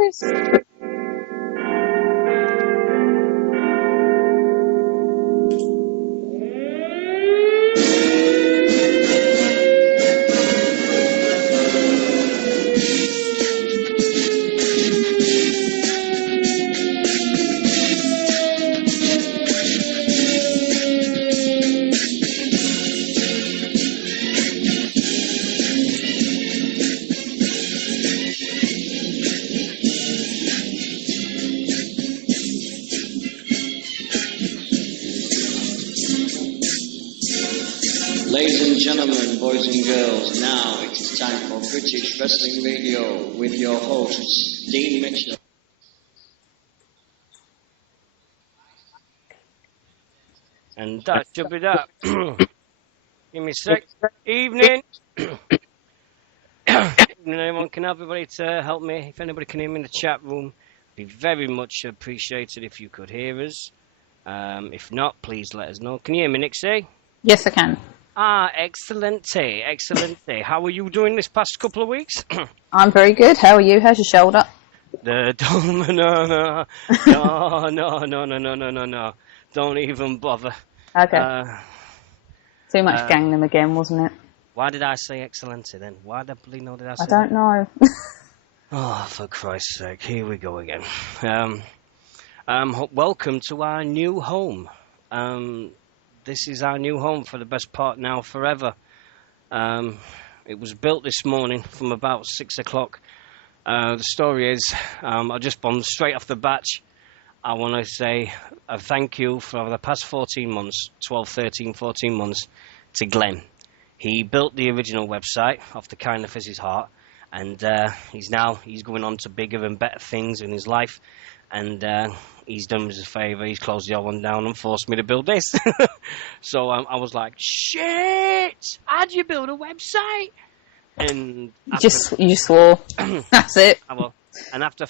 worries. Ladies and gentlemen, boys and girls, now it is time for British Wrestling Radio with your hosts, Dean Mitchell. And that should be that. Give me a sec. Evening. Anyone can help everybody to help me. If anybody can hear me in the chat room, be very much appreciated if you could hear us. If not, please let us know. Can you hear me, Nixy? Yes, I can. Ah, excellente, excellente. How are you doing this past couple of weeks? I'm very good. How are you? How's your shoulder? No. Don't even bother. Okay. Too much Gangnam again, wasn't it? Why did I say excellente then? Why the bloody no did I say I don't know. Oh, for Christ's sake, here we go again. Welcome to our new home. This is our new home for the best part now forever. It was built this morning from about 6 o'clock. The story is, I'll just bomb straight off the bat. I want to say a thank you for the past 14 months, 12, 13, 14 months, to Glenn. He built the original website off the kindness of his heart, and he's going on to bigger and better things in his life, and he's done us a favour. He's closed the old one down and forced me to build this. So I was like, shit, how'd you build a website? And You swore. That's it. And after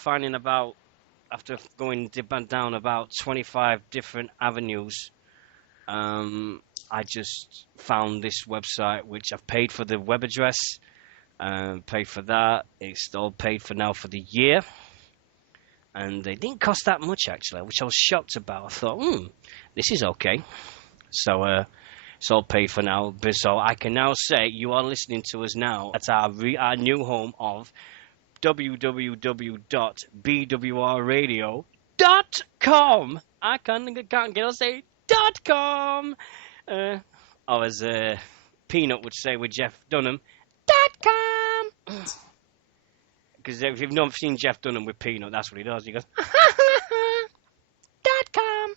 going down about 25 different avenues, I just found this website, which I've paid for the web address, paid for that. It's all paid for now for the year. And it didn't cost that much, actually, which I was shocked about. I thought, this is okay. So it's all paid for now. So I can now say you are listening to us now at our new home of www.bwrradio.com. I can't get to say .com. Or as Peanut would say with Jeff Dunham, .com. Because if you've not seen Jeff Dunham with Peanut, that's what he does. He goes, .com.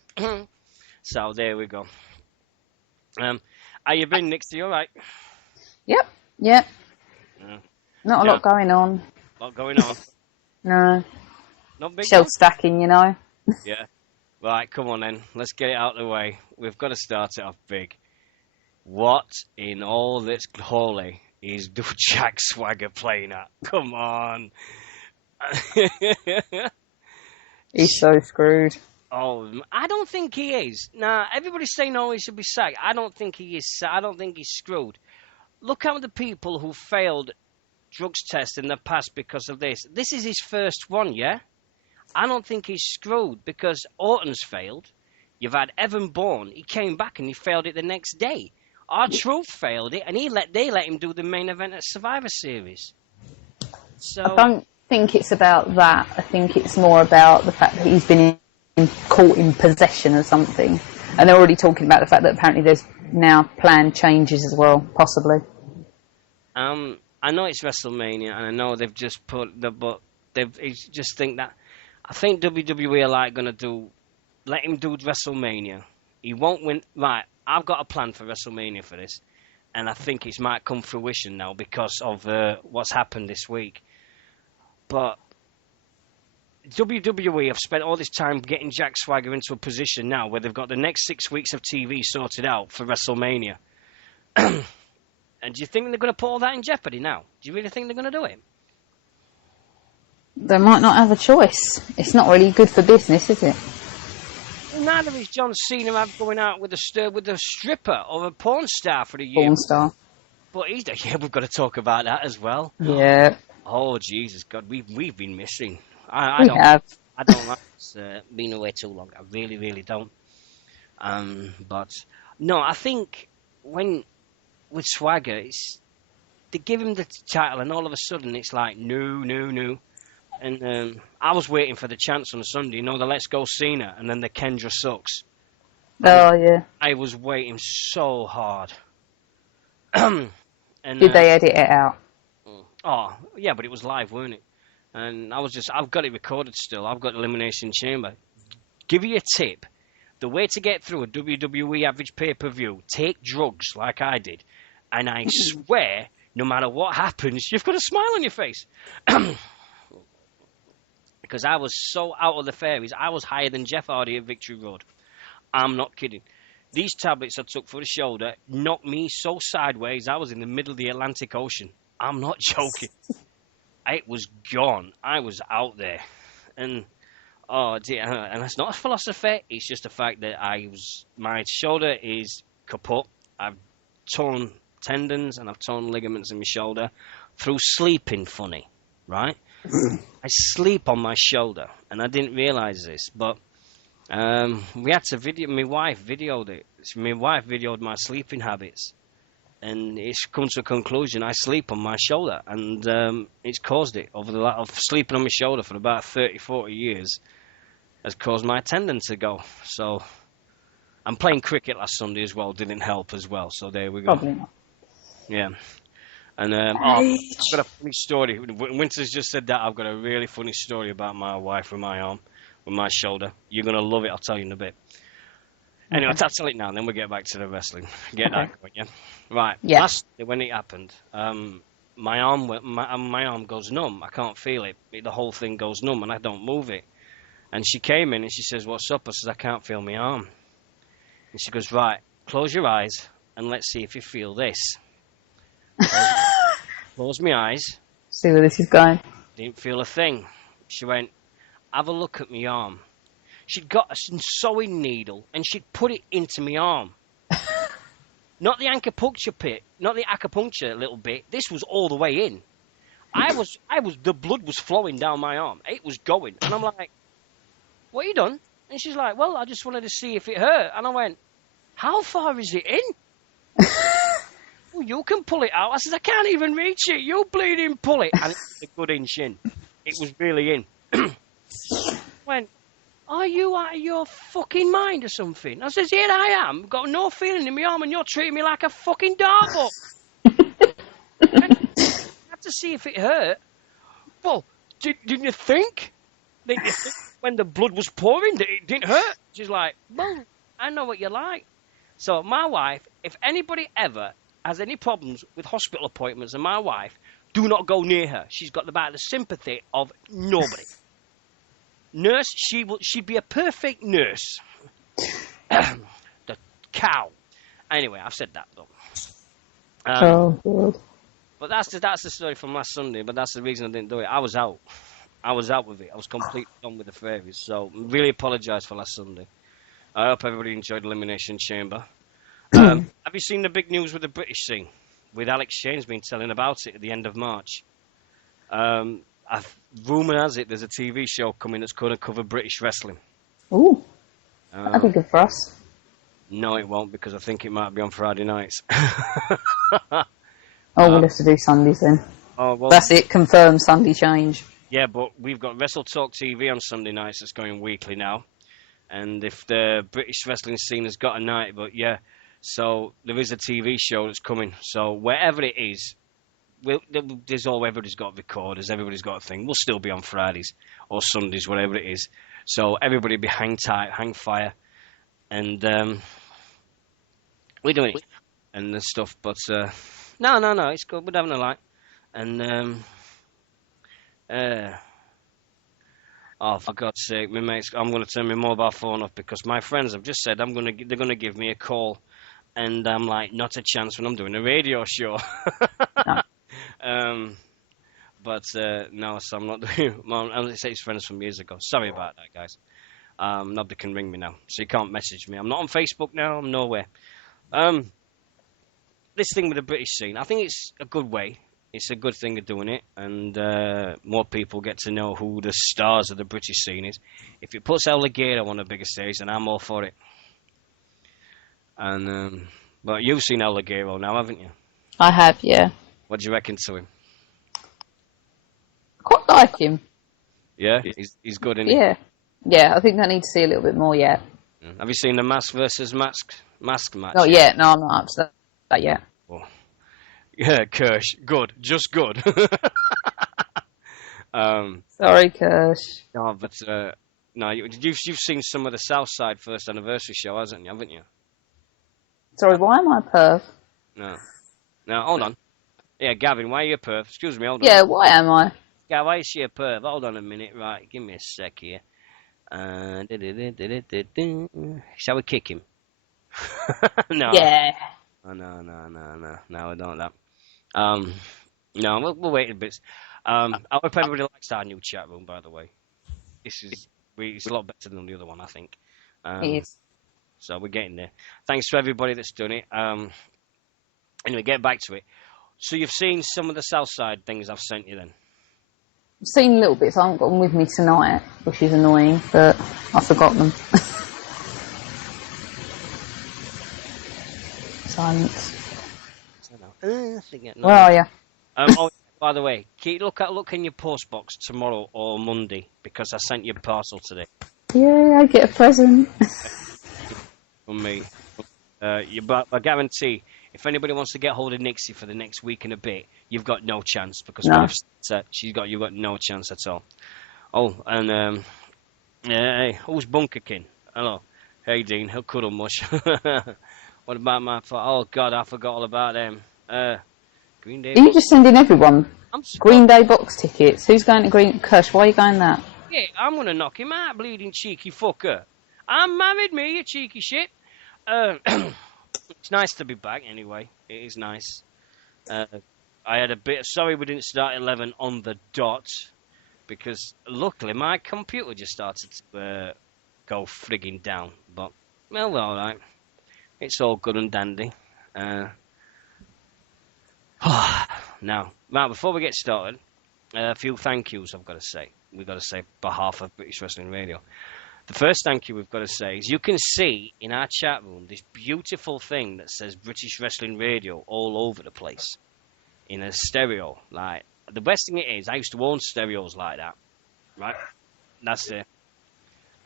So there we go. How you been, Nixy? You all right? Yep. Not a lot going on. Lot going on? No. Not big. Shelf stacking, you know. Yeah. Right, come on then. Let's get it out of the way. We've got to start it off big. What in all this holy is Jack Swagger playing at? Come on. He's so screwed. Oh, I don't think he is. Nah, everybody's saying, he should be sacked. I don't think he is. I don't think he's screwed. Look at the people who failed drugs tests in the past because of this. This is his first one, yeah? I don't think he's screwed because Orton's failed. You've had Evan Bourne. He came back and he failed it the next day. R-Truth failed it, and they let him do the main event at Survivor Series. So I don't think it's about that. I think it's more about the fact that he's been caught in possession of something. And they're already talking about the fact that apparently there's now planned changes as well, possibly. I know it's WrestleMania, and I know they've just put but I think WWE are going to let him do WrestleMania. He won't win. Right, I've got a plan for WrestleMania for this, and I think it might come fruition now because of what's happened this week. But WWE have spent all this time getting Jack Swagger into a position now where they've got the next 6 weeks of TV sorted out for WrestleMania. And do you think they're going to put all that in jeopardy now? Do you really think they're going to do it? They might not have a choice. It's not really good for business, is it? Neither is John Cena going out with a stripper or a porn star for the year. Porn star. But we've got to talk about that as well. Yeah. Oh, Jesus God, we've been missing. I We don't. have. I don't like this, being away too long. I really, really don't. But no, I think when with Swagger, it's they give him the title, and all of a sudden it's like no, no, no. And I was waiting for the chance on a Sunday, the Let's Go Cena, and then the Kendra sucks. Oh, yeah. I was waiting so hard. and Did they edit it out? oh yeah, but it was live, weren't it? And I've got it recorded still. I've got Elimination Chamber. Give you a tip. The way to get through a WWE average pay-per-view, take drugs like I did. And I swear, no matter what happens, you've got a smile on your face. Because I was so out of the fairies. I was higher than Jeff Hardy at Victory Road. I'm not kidding. These tablets I took for the shoulder knocked me so sideways, I was in the middle of the Atlantic Ocean. I'm not joking. It was gone. I was out there. And, oh dear, and that's not a philosophy. It's just the fact that my shoulder is kaput. I've torn tendons and I've torn ligaments in my shoulder through sleeping funny, right? I sleep on my shoulder, and I didn't realise this, but we had to video. My wife videoed it. My wife videoed my sleeping habits, and it's come to a conclusion. I sleep on my shoulder, and it's caused it over the of sleeping on my shoulder for about 30, 40 years has caused my tendon to go. So I'm playing cricket last Sunday as well. Didn't help as well. So there we go. Probably not. Yeah. And I've got a funny story. Winter's just said that. I've got a really funny story about my wife with my arm, with my shoulder. You're going to love it. I'll tell you in a bit. Anyway, I'll tell it now, and then we'll get back to the wrestling. Get that going, yeah? Right. Yeah. Last when it happened, my arm goes numb. I can't feel it. The whole thing goes numb, and I don't move it. And she came in, and she says, "What's up?" I says, "I can't feel my arm." And she goes, "Right, close your eyes, and let's see if you feel this." Closed my eyes. See where this is going. Didn't feel a thing. She went, "Have a look at my arm." She'd got a sewing needle and she'd put it into my arm. Not the acupuncture little bit. This was all the way in. The blood was flowing down my arm. It was going. And I'm like, "What you done?" And she's like, "Well, I just wanted to see if it hurt." And I went, "How far is it in?" "Well, you can pull it out." I said, "I can't even reach it. You bleeding pull it." And it was a good inch in. It was really in. Went, "Are you out of your fucking mind or something?" I says, "Here I am, got no feeling in my arm, and you're treating me like a fucking dartboard." I had to see if it hurt. "Well, didn't you think? Didn't you think when the blood was pouring that it didn't hurt?" She's like, "Well, I know what you're like." So my wife, if anybody ever has any problems with hospital appointments and my wife, do not go near her. She's got about the sympathy of nobody. Nurse, she'd be a perfect nurse. The cow. Anyway, I've said that though. Oh, God. But that's the story from last Sunday. But that's the reason I didn't do it. I was out. I was out with it. I was completely done with the fairies. So really apologise for last Sunday. I hope everybody enjoyed Elimination Chamber. Have you seen the big news with the British scene? With Alex Shane's been telling about it at the end of March. Rumour has it there's a TV show coming that's going to cover British wrestling. Ooh. That'd be good for us. No, it won't, because I think it might be on Friday nights. We'll have to do Sundays then. Oh, well, That's it, confirmed Sunday change. Yeah, but we've got Wrestle Talk TV on Sunday nights that's going weekly now. And if the British wrestling scene has got a night, but yeah, so there is a TV show that's coming. So wherever it is, everybody's got recorders, everybody's got a thing. We'll still be on Fridays or Sundays, whatever it is. So everybody be hang tight, hang fire, and we're doing it and the stuff. But no, it's good. We're having a light, and oh, for God's sake, my mates, I'm going to turn my mobile phone off because my friends have just said they're going to give me a call, and I'm like, not a chance when I'm doing a radio show. No. But no, so I'm not doing. I'm say it's friends from years ago. Sorry about that, guys. Nobody can ring me now, so you can't message me. I'm not on Facebook now. I'm nowhere. This thing with the British scene, I think it's a good way. It's a good thing of doing it, and more people get to know who the stars of the British scene is. If it puts El Ligero on a bigger stage, then I'm all for it. And but you've seen El Ligero now, haven't you? I have, yeah. What do you reckon to him? Quite like him. Yeah, he's good, isn't Yeah. Yeah, I think I need to see a little bit more yet. he? Have you seen the mask versus mask match? Not yet, no, I'm not up to that yet. Oh. Yeah, Kirsch, good, just good. Sorry, Kirsch. No, but no, you've seen some of the Southside first anniversary show, haven't you? Sorry, why am I a perv? No, hold on. Yeah, Gavin, why are you a perv? Excuse me, hold on. Yeah, why am I? Gav, why is she a perv? Hold on a minute, right? Give me a sec here. Shall we kick him? No. Yeah. Oh, no, I don't that. No, we'll wait a bit. I hope everybody likes our new chat room, by the way. It's a lot better than the other one, I think. It is. So we're getting there. Thanks to everybody that's done it. Anyway, get back to it. So you've seen some of the Southside things I've sent you then? I've seen little bits. I haven't got them with me tonight, which is annoying, but I forgot them. Silence. Where are you? By the way, look in your post box tomorrow or Monday because I sent you a parcel today. Yeah, I get a present. From me. But I guarantee, if anybody wants to get hold of Nixy for the next week and a bit, you've got no chance because No. you've got no chance at all. Oh, and hey, who's Bunkerkin? Hello, hey Dean, how could much? What about my? Oh God, I forgot all about them. Green Day. Are you just sending everyone I'm Green Day box tickets? Who's going to Green? Kirsch, why are you going that? Yeah, I'm gonna knock him out, bleeding cheeky fucker. I'm married, me, you cheeky shit. It's nice to be back, anyway. It is nice. I had a bit. Sorry, we didn't start 11 on the dot because luckily my computer just started to go frigging down. But well, all right. It's all good and dandy. Now, before we get started, a few thank yous I've got to say. We've got to say on behalf of British Wrestling Radio. The first thank you we've got to say is you can see in our chat room this beautiful thing that says British Wrestling Radio all over the place in a stereo. Like the best thing it is, I used to own stereos like that. Right? That's it.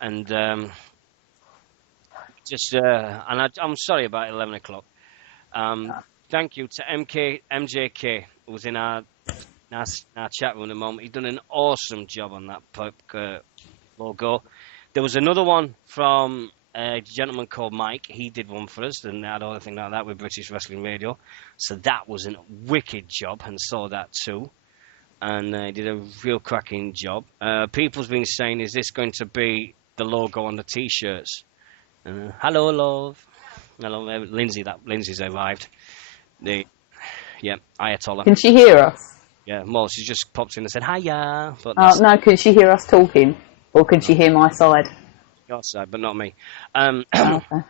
And I'm sorry about 11 o'clock. Thank you to MJK, who was in our chat room at the moment. He's done an awesome job on that logo. There was another one from a gentleman called Mike. He did one for us, and I had anything like that with British Wrestling Radio. So that was a wicked job, and saw that too. And he did a real cracking job. People's been saying, is this going to be the logo on the T-shirts? Hello, love. Hello, Lindsay's arrived. Ayatollah. Can she hear us? Yeah, Mo, she just popped in and said, hiya. But No, can she hear us talking? Or can she hear my side? Your side, but not me. Okay.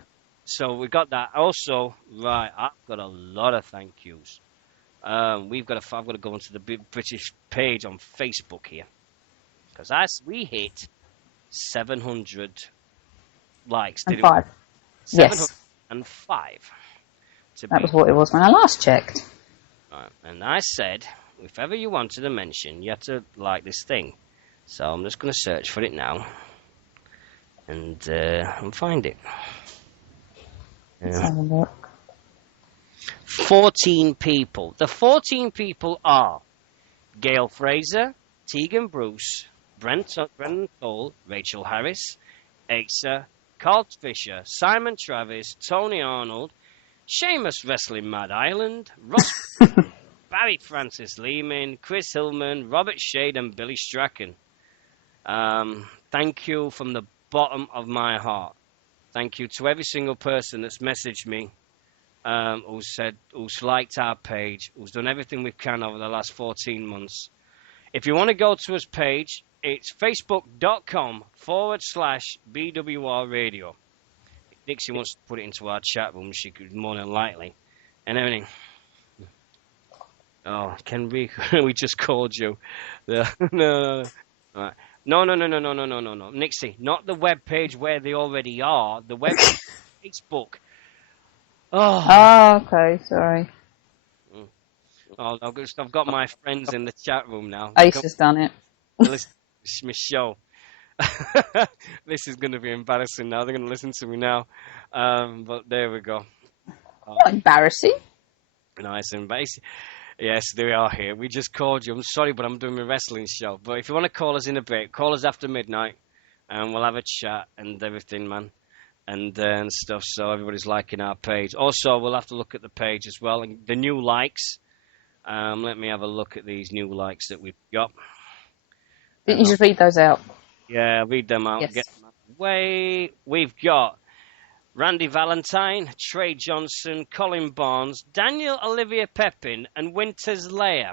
So we got that. Also, right, I've got a lot of thank yous. I've got to go into the British page on Facebook here. Because as we hit 700 likes, And 5. Yes. 705. That was what it was when I last checked. Right. And I said, if ever you wanted a mention, you have to like this thing. So I'm just going to search for it now. And find it. Let's have a look. 14 people. The 14 people are Gail Fraser, Tegan Bruce, Brendan Cole, Rachel Harris, Asa, Carl Fisher, Simon Travis, Tony Arnold, Sheamus Wrestling Mad Island, Ross Barry Francis Lehman, Chris Hillman, Robert Shade, and Billy Strachan. Thank you from the bottom of my heart. Thank you to every single person that's messaged me, who's liked our page, who's done everything we can over the last 14 months. If you want to go to his page, it's facebook.com/BWR Radio. If Nixie wants to put it into our chat room, she could more than likely. And everything. Oh, can we? We just called you. No. Right. No. Nixie, not the web page where they already are. The web Facebook. Oh. Oh, okay, sorry. Oh, I've got my friends in the chat room now. Ace has done it. To listen to my show. This is going to be embarrassing now. They're going to listen to me now. But there we go. Not embarrassing. Nice and basic. Yes, they are here. We just called you. I'm sorry, but I'm doing my wrestling show. But if you want to call us in a bit, call us after midnight, and we'll have a chat and everything, man, and stuff. So everybody's liking our page. Also, we'll have to look at the page as well and the new likes. Let me have a look at these new likes that we've got. Didn't you just read those out? Yeah, read them out. Yes. Get them out of the way. We've got Randy Valentine, Trey Johnson, Colin Barnes, Daniel Olivia Pepin, and Winters Leia,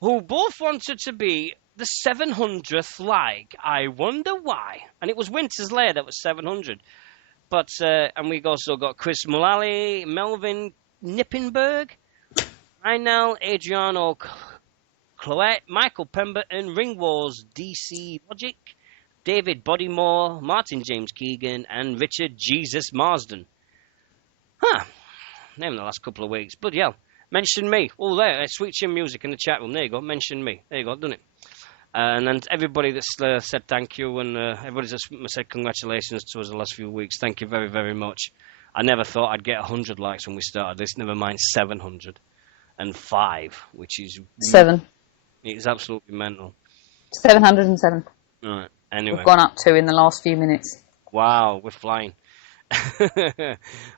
who both wanted to be the 700th like. I wonder why. And it was Winters Leia that was 700. But, and we also got Chris Mullally, Melvin Nippenberg, Reinel, Adriano Cloette, Michael Pemberton, Ringwalls DC Logic, David Bodymore, Martin James Keegan, and Richard Jesus Marsden. Name the last couple of weeks. Bloody hell. Mention me. Oh, there. Sweet Chin Music in the chat room. There you go. Mention me. There you go. Done it. And then everybody that's said thank you, and everybody's just said congratulations to us the last few weeks. Thank you very, very much. I never thought I'd get 100 likes when we started this. Never mind 705, which is... 7. It's absolutely mental. 707. All right. Anyway. We've gone up 2 in the last few minutes. Wow, we're flying.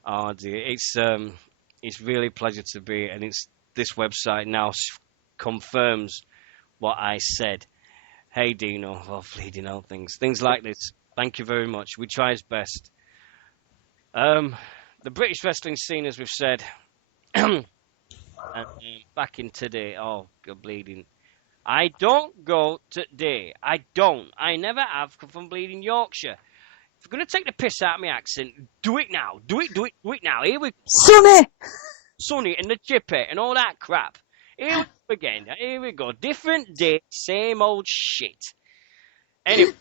Oh dear, it's really a pleasure to be, and it's this website now confirms what I said. Hey Dino, bleeding out things like this. Thank you very much. We try his best. The British wrestling scene, as we've said, back in today. Oh, God, bleeding. I don't go today. I don't. I never have come from bleeding Yorkshire. If you're going to take the piss out of my accent, do it now. Do it now. Here we go. Sonny and the chippy and all that crap. Here we go again. Here we go. Different day, same old shit. Anyway.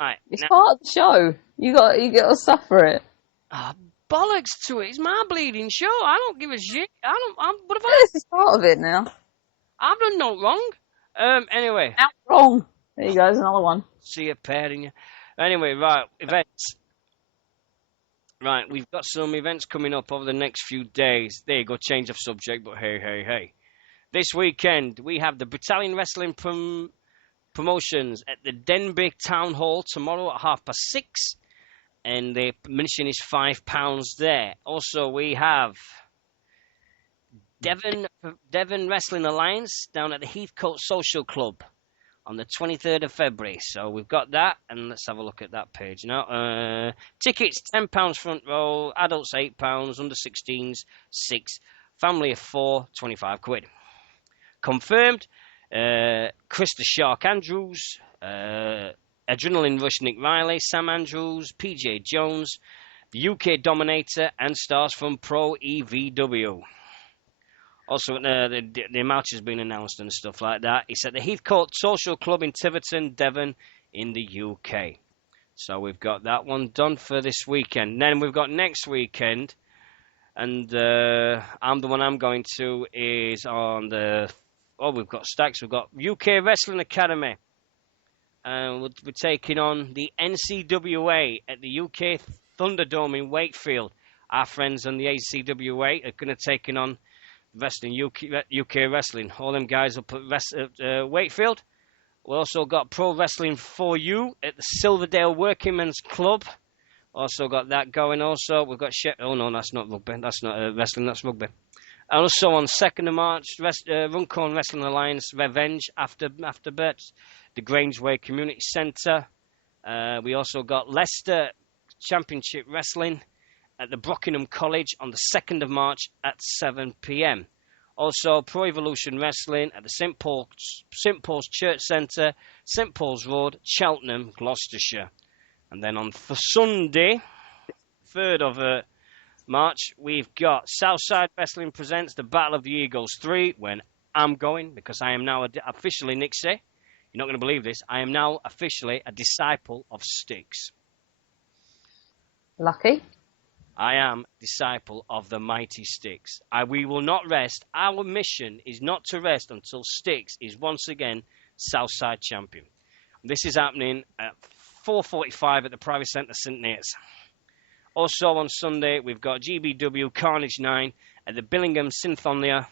Right, it's now, part of the show. You got to suffer it. Bollocks to it. It's my bleeding show. I don't give a shit. What have This is part of it now. I've done no wrong. Anyway. Out wrong. There you go, there's another one. See a pair in you. Anyway, right, events. Right, we've got some events coming up over the next few days. There you go, change of subject, but hey. This weekend, we have the Battalion Wrestling promotions at the Denbigh Town Hall tomorrow at 6:30. And the admission is £5 there. Also, we have Devon Wrestling Alliance down at the Heathcote Social Club on the 23rd of February. So we've got that, and let's have a look at that page now. Tickets, £10 front row, adults £8, under 16s, 6, family of 4, £25. Confirmed, Chris the Shark Andrews, Adrenaline Rush Nick Riley, Sam Andrews, PJ Jones, the UK Dominator, and stars from Pro EVW. Also, the match has been announced and stuff like that. It's at the Heathcote Social Club in Tiverton, Devon, in the UK. So we've got that one done for this weekend. Then we've got next weekend, and the one I'm going to is on the... Oh, we've got stacks. We've got UK Wrestling Academy. And we're taking on the NCWA at the UK Thunderdome in Wakefield. Our friends on the ACWA are going to take on Wrestling UK Wrestling. All them guys up at Wakefield. We also got Pro Wrestling 4U at the Silverdale Workingmen's Club. Also got that going. Also, we've got oh no, that's not rugby. That's not wrestling. That's rugby. And also on 2nd of March, Runcorn Wrestling Alliance Revenge after bets, the Grangeway Community Centre. We also got Leicester Championship Wrestling at the Brockenham College on the 2nd of March at 7 p.m. Also, Pro Evolution Wrestling at the St Paul's Church Centre, St Paul's Road, Cheltenham, Gloucestershire. And then on Sunday, 3rd of March, we've got Southside Wrestling presents the Battle of the Eagles 3 when I'm going because I am now officially, Nixy, you're not going to believe this, I am now officially a disciple of Styx. Lucky. I am disciple of the mighty Styx. We will not rest. Our mission is not to rest until Styx is once again Southside champion. This is happening at 4:45 at the Private Centre St Nates. Also on Sunday, we've got GBW Carnage 9 at the Billingham Synthonia,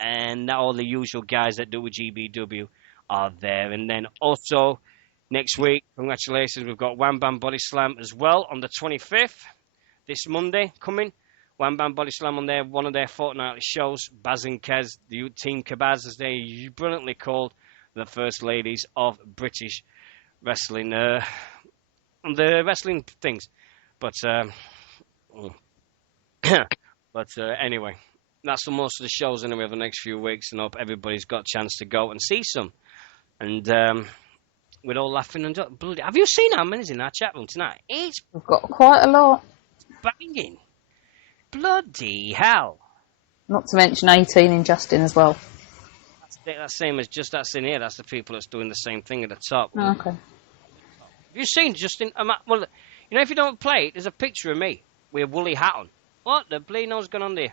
and all the usual guys that do with GBW are there. And then also next week, congratulations, we've got Wham Bam Body Slam as well on the 25th. This Monday coming, Wham Bam Body Slam on there, one of their fortnightly shows. Baz and Kez, the Team Kabaz, as they brilliantly called, the first ladies of British wrestling, the wrestling things. But anyway, that's for most of the shows anyway over the next few weeks, and I hope everybody's got a chance to go and see some. And we're all laughing and bloody. Have you seen how many's in our chat room tonight? It's We've got quite a lot. banging. Bloody hell. Not to mention 18 in Justin as well. That's same as just that's in here. That's the people that's doing the same thing at the top. Oh, okay. Have you seen Justin? Well, you know, if you don't play it, there's a picture of me with a woolly hat on. What the bleeding hell's going on there?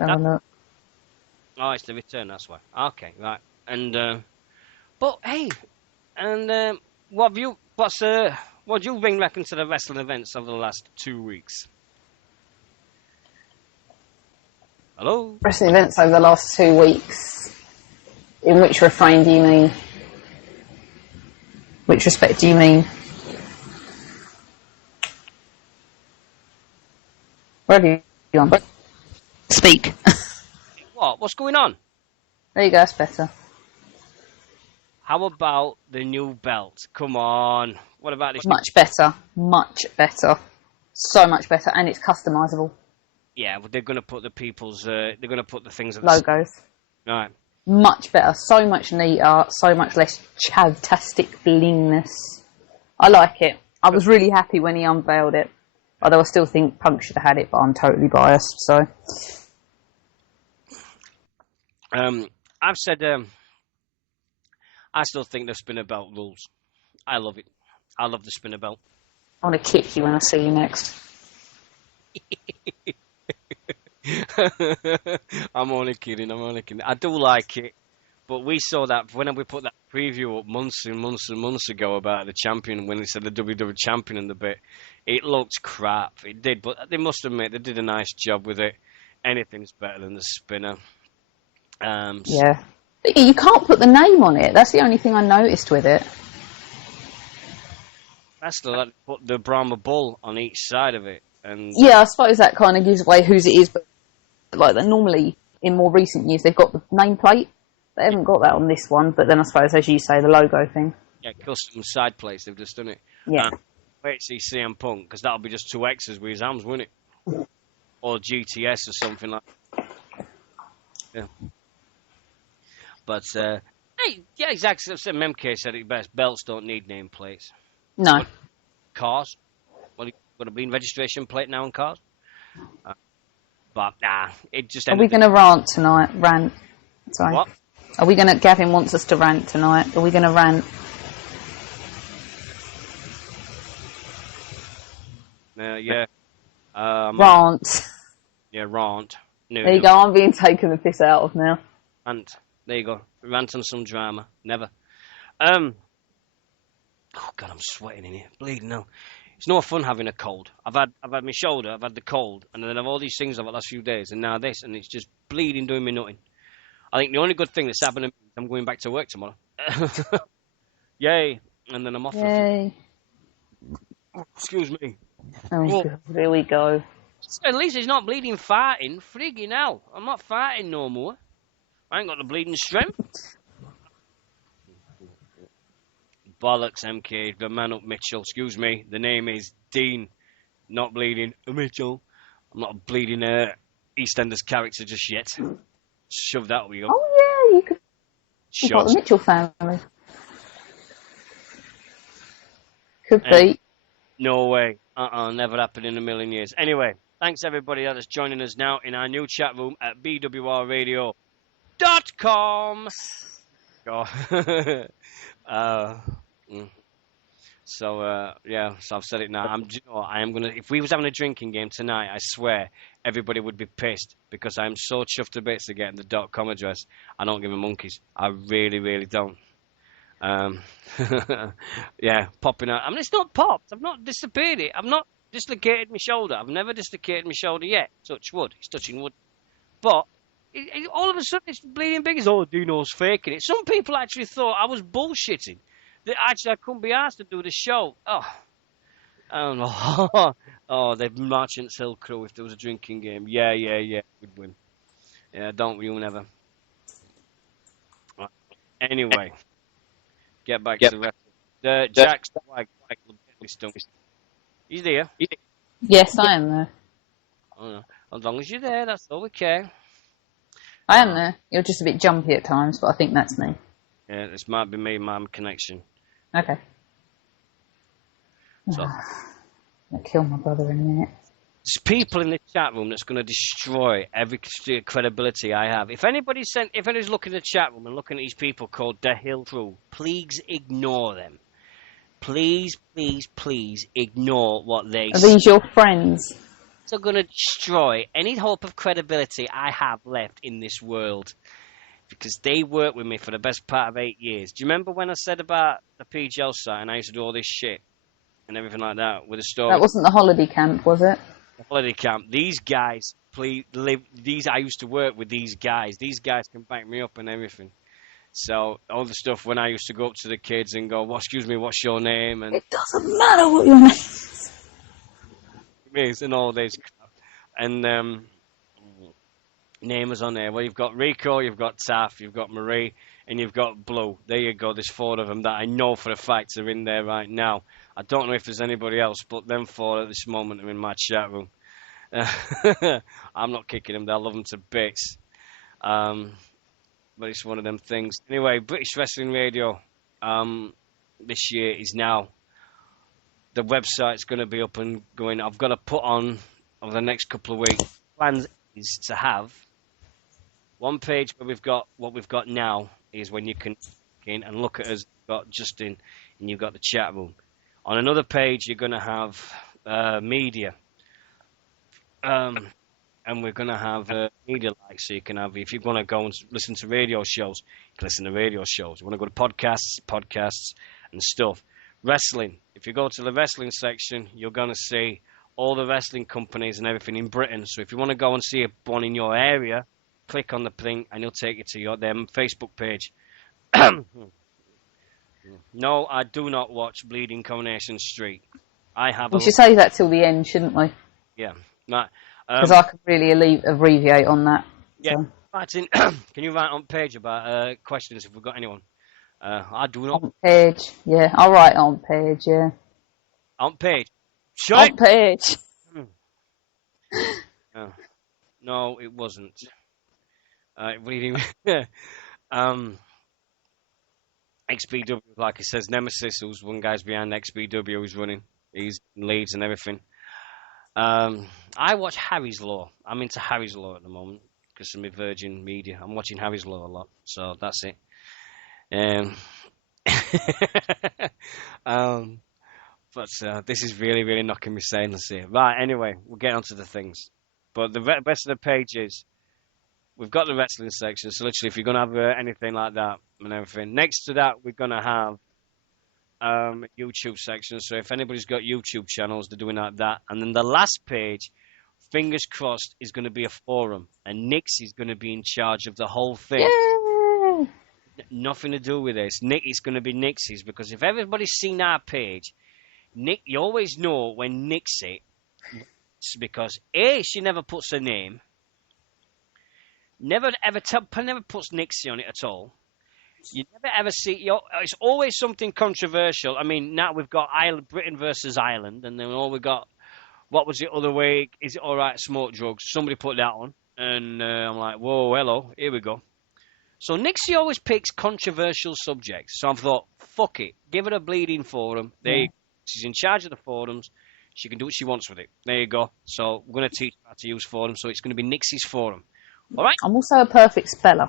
Oh, it's the return. That's why. Okay, right. And but hey, and what do you reckon to the wrestling events of the last 2 weeks? Hello. Wrestling events over the last 2 weeks. In which refrain do you mean? Which respect do you mean? Where have you gone? Speak. What? What's going on? There you go, that's better. How about the new belt? Come on. What about this? Much better. Much better. So much better. And it's customisable. Yeah, but they're going to put the people's... they're going to put the things... At Logos. Right. Much better. So much neater. So much less chavtastic blingness. I like it. I was really happy when he unveiled it. Although I still think Punk should have had it, but I'm totally biased, so... I've said... I still think the spinner belt rules. I love it. I love the spinner belt. I want to kick you when I see you next. I'm only kidding. I do like it, but we saw that when we put that preview up months and months and months ago about the champion, when they said the WWE champion in the bit, it looked crap. It did, but they must admit they did a nice job with it. Anything's better than the spinner. Yeah. You can't put the name on it. That's the only thing I noticed with it. That's put the Brahma Bull on each side of it. And yeah, I suppose that kind of gives away whose it is, but like that normally in more recent years they've got the nameplate. They haven't got that on this one, but then I suppose, as you say, the logo thing. Yeah, custom side plates, they've just done it. Yeah. Wait to see CM Punk, because that'll be just two X's with his arms, won't it? Or GTS or something like that. Yeah. But, hey, yeah, exactly. MK said it best. Belts don't need nameplates. No. Cars. Well, got a registration plate now on cars. But, nah, it just... Are we going to rant tonight? Rant? Sorry. What? Are we going to... Gavin wants us to rant tonight. Are we going to rant? Yeah. Rant. Yeah, rant. No, there you go. I'm being taken the piss out of now. Rant. There you go. Rant on some drama. Never. Oh, God, I'm sweating in here. Bleeding now. It's no fun having a cold. I've had my shoulder, I've had the cold, and then I've all these things over the last few days, and now this, and it's just bleeding, doing me nothing. I think the only good thing that's happening is I'm going back to work tomorrow. Yay. And then I'm off. Yay. Excuse me. Oh, there we go. At least it's not bleeding farting. Friggin' hell. I'm not farting no more. I ain't got the bleeding strength. Bollocks, MK. The man up Mitchell. Excuse me. The name is Dean. Not bleeding Mitchell. I'm not a bleeding EastEnders character just yet. Shove that up you. Oh, yeah. You could. You've got the Mitchell family. Could be. No way. Never happened in a million years. Anyway, thanks everybody that is joining us now in our new chat room at bwrradio.com. Nixy.com. Go. Mm. So yeah, so I've said it now. I am gonna. If we was having a drinking game tonight, I swear everybody would be pissed because I'm so chuffed to bits to get the .com address. I don't give a monkeys. I really, really don't. Um, yeah, popping out. I mean, it's not popped. I've not disappeared it. I've not dislocated my shoulder. I've never dislocated my shoulder yet. Touch wood. It's touching wood. But all of a sudden, it's bleeding big as, oh, Dino's faking it. Some people actually thought I was bullshitting. That actually I couldn't be asked to do the show. Oh, I don't know. Oh, the Merchants Hill crew, if there was a drinking game. Yeah, we'd win. Yeah, don't you never. Right. Anyway, get back to the rest. Jack's like he's there. Yes, I am there. Oh, no. As long as you're there, that's all we care. I am there. You're just a bit jumpy at times, but I think that's me. Yeah, this might be me, my connection. Okay. So, I'll kill my brother in a minute. there's people in the chat room that's going to destroy every credibility I have. If anybody's looking at the chat room and looking at these people called the Hill Crew, please ignore them. Please ignore what they Are say. these your friends? They're going to destroy any hope of credibility I have left in this world. Because they worked with me for the best part of 8 years. Do you remember when I said about the PGL site and I used to do all this shit and everything like that with the story? That wasn't the holiday camp, was it? The holiday camp. These guys, I used to work with these guys. These guys can back me up and everything. So all the stuff when I used to go up to the kids and go, well, excuse me, what's your name? And it doesn't matter what your name is. And all this crap. And name is on there. Well, you've got Rico, you've got Taff, you've got Marie, and you've got Blue. There you go. There's 4 of them that I know for a fact are in there right now. I don't know if there's anybody else, but them 4 at this moment are in my chat room. I'm not kicking them. I love them to bits. But it's one of them things. Anyway, British Wrestling Radio this year is now. The website's going to be up and going. I've got to put on over the next couple of weeks. Plans is to have one page where we've got what we've got now is when you can in and look at us. You've got Justin and you've got the chat room. On another page, you're going to have media. And we're going to have media likes, so you can have, if you want to go and listen to radio shows, you can listen to radio shows. You want to go to podcasts and stuff. Wrestling. If you go to the wrestling section, you're going to see all the wrestling companies and everything in Britain. So if you want to go and see one in your area, click on the thing and it'll take you to their Facebook page. No, I do not watch Bleeding Coronation Street. We should say that till the end, shouldn't we? Yeah. Right. Because I could really abbreviate on that. Yeah. So. Martin, can you write on page about questions if we've got anyone? I do not. On page, yeah. I'll write on page, yeah. On page. On page. No, it wasn't. Reading. XPW, like it says, Nemesis, who's one guy's behind XPW, who's running. He's in Leeds and everything. I watch Harry's Law. I'm into Harry's Law at the moment because of my Virgin Media. I'm watching Harry's Law a lot, so that's it. But this is really, really knocking me sense here. Right, anyway, we'll get onto the things. But the rest of the page is, we've got the wrestling section, so literally if you're going to have anything like that and everything. Next to that, we're going to have YouTube section, so if anybody's got YouTube channels, they're doing like that. And then the last page, fingers crossed, is going to be a forum, and Nixy's going to be in charge of the whole thing. Yay! Nothing to do with this. It's going to be Nixy's, because if everybody's seen our page, you always know when Nixy, because A, she never puts her name, never puts Nixy on it at all. You never ever see. It's always something controversial. I mean, now we've got Britain versus Ireland, and then we've got, what was the other way? Is it all right? Smoke drugs. Somebody put that on, and I'm like, whoa, hello, here we go. So Nixy always picks controversial subjects. So I thought, fuck it, give her a bleeding forum. There you go. She's in charge of the forums. She can do what she wants with it. There you go. So we're going to teach her how to use forums. So it's going to be Nixy's forum. All right. I'm also a perfect speller.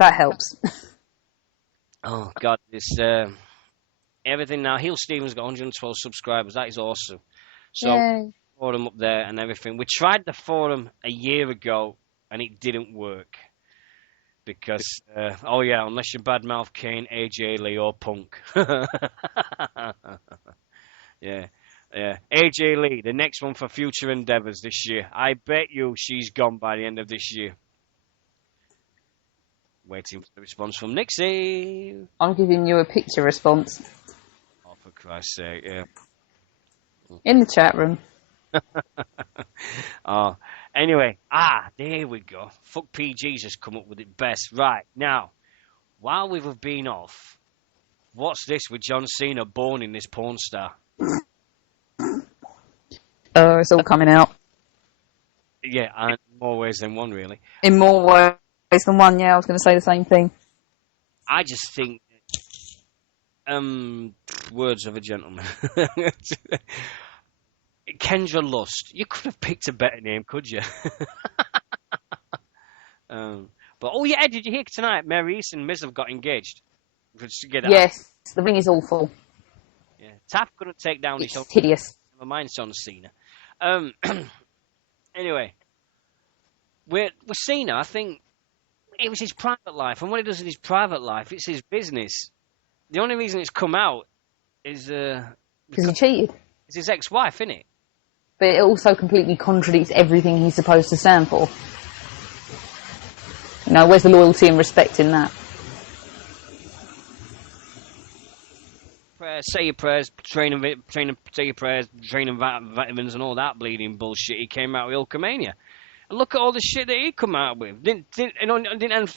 That helps. Oh God, this everything now. Heel Stevens got 112 subscribers. That is awesome. So Yay. forum up there and everything. We tried the forum a year ago and it didn't work because unless you badmouth Kane, AJ Lee or Punk. Yeah. AJ Lee, the next one for future endeavors this year. I bet you she's gone by the end of this year. Waiting for the response from Nixy. I'm giving you a picture response. Oh, for Christ's sake, yeah. In the chat room. Oh, anyway, there we go. Fuck PG's has come up with it best. Right, now, while we've been off, what's this with John Cena born in this porn star? Oh, it's all coming out. Yeah, and more ways than one, really. In more ways than one, yeah, I was going to say the same thing. I just think, words of a gentleman. Kendra Lust. You could have picked a better name, could you? But did you hear tonight? Mary East and Miz have got engaged. Yes, the ring is awful. Yeah, Taff couldn't take down his own. It's hideous. Never mind John Cena. Anyway, with Cena, I think it was his private life, and what he does in his private life, it's his business. The only reason it's come out is Because he cheated. it's his ex-wife, isn't it? But it also completely contradicts everything he's supposed to stand for. You know, where's the loyalty and respect in that? Say your prayers, say your prayers, training vitamins and all that bleeding bullshit. He came out with Hulkamania. And look at all the shit that he come out with. Didn't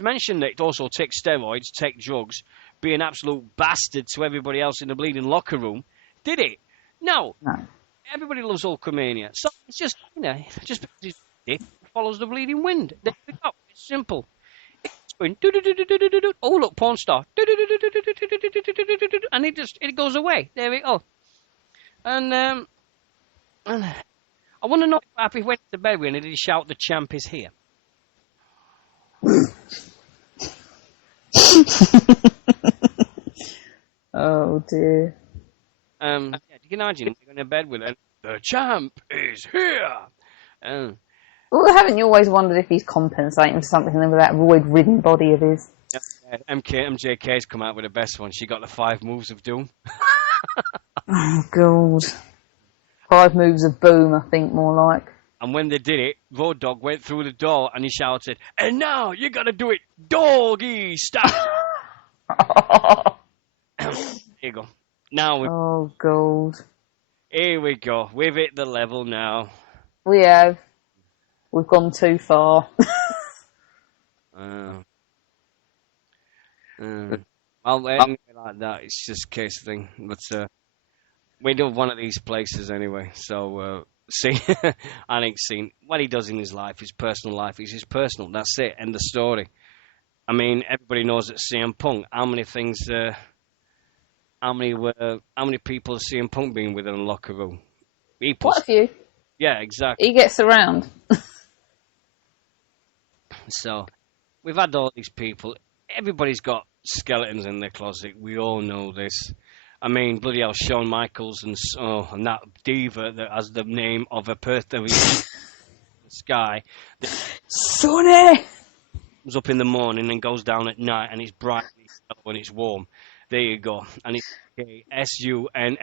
mention that it also takes steroids, take drugs, be an absolute bastard to everybody else in the bleeding locker room. Did it? No. Everybody loves Hulkamania. So it's just, just because he's it follows the bleeding wind. There we go. It's simple. It's going, oh, look, porn star. And it goes away. There we go. And I want to know if he went to bed with and did he shout, "The champ is here"? Oh, dear. You can imagine going to bed with it. "The champ is here." Well, haven't you always wondered if he's compensating for something with that roid-ridden body of his? MJK's come out with the best one. She got the 5 moves of doom. Oh, God. 5 moves of boom, I think, more like. And when they did it, Road Dogg went through the door and he shouted, "And now you got to do it doggy style." Here you go. Now Oh, God. here we go. We've hit the level now. We have. We've gone too far. Anyway, like that, it's just a case thing. But we do one of these places anyway. So, see, I think what he does in his life, his personal life, is his personal. That's it. End of story. I mean, everybody knows that CM Punk. How many people has CM Punk been with in the locker room? Quite a few. Yeah, exactly. He gets around. So, we've had all these people. Everybody's got skeletons in their closet. We all know this. I mean, bloody hell, Shawn Michaels and that diva that has the name of a Puerto Rican sky. Sonny! Was up in the morning and goes down at night and it's bright when it's warm. There you go. And it's Sunny.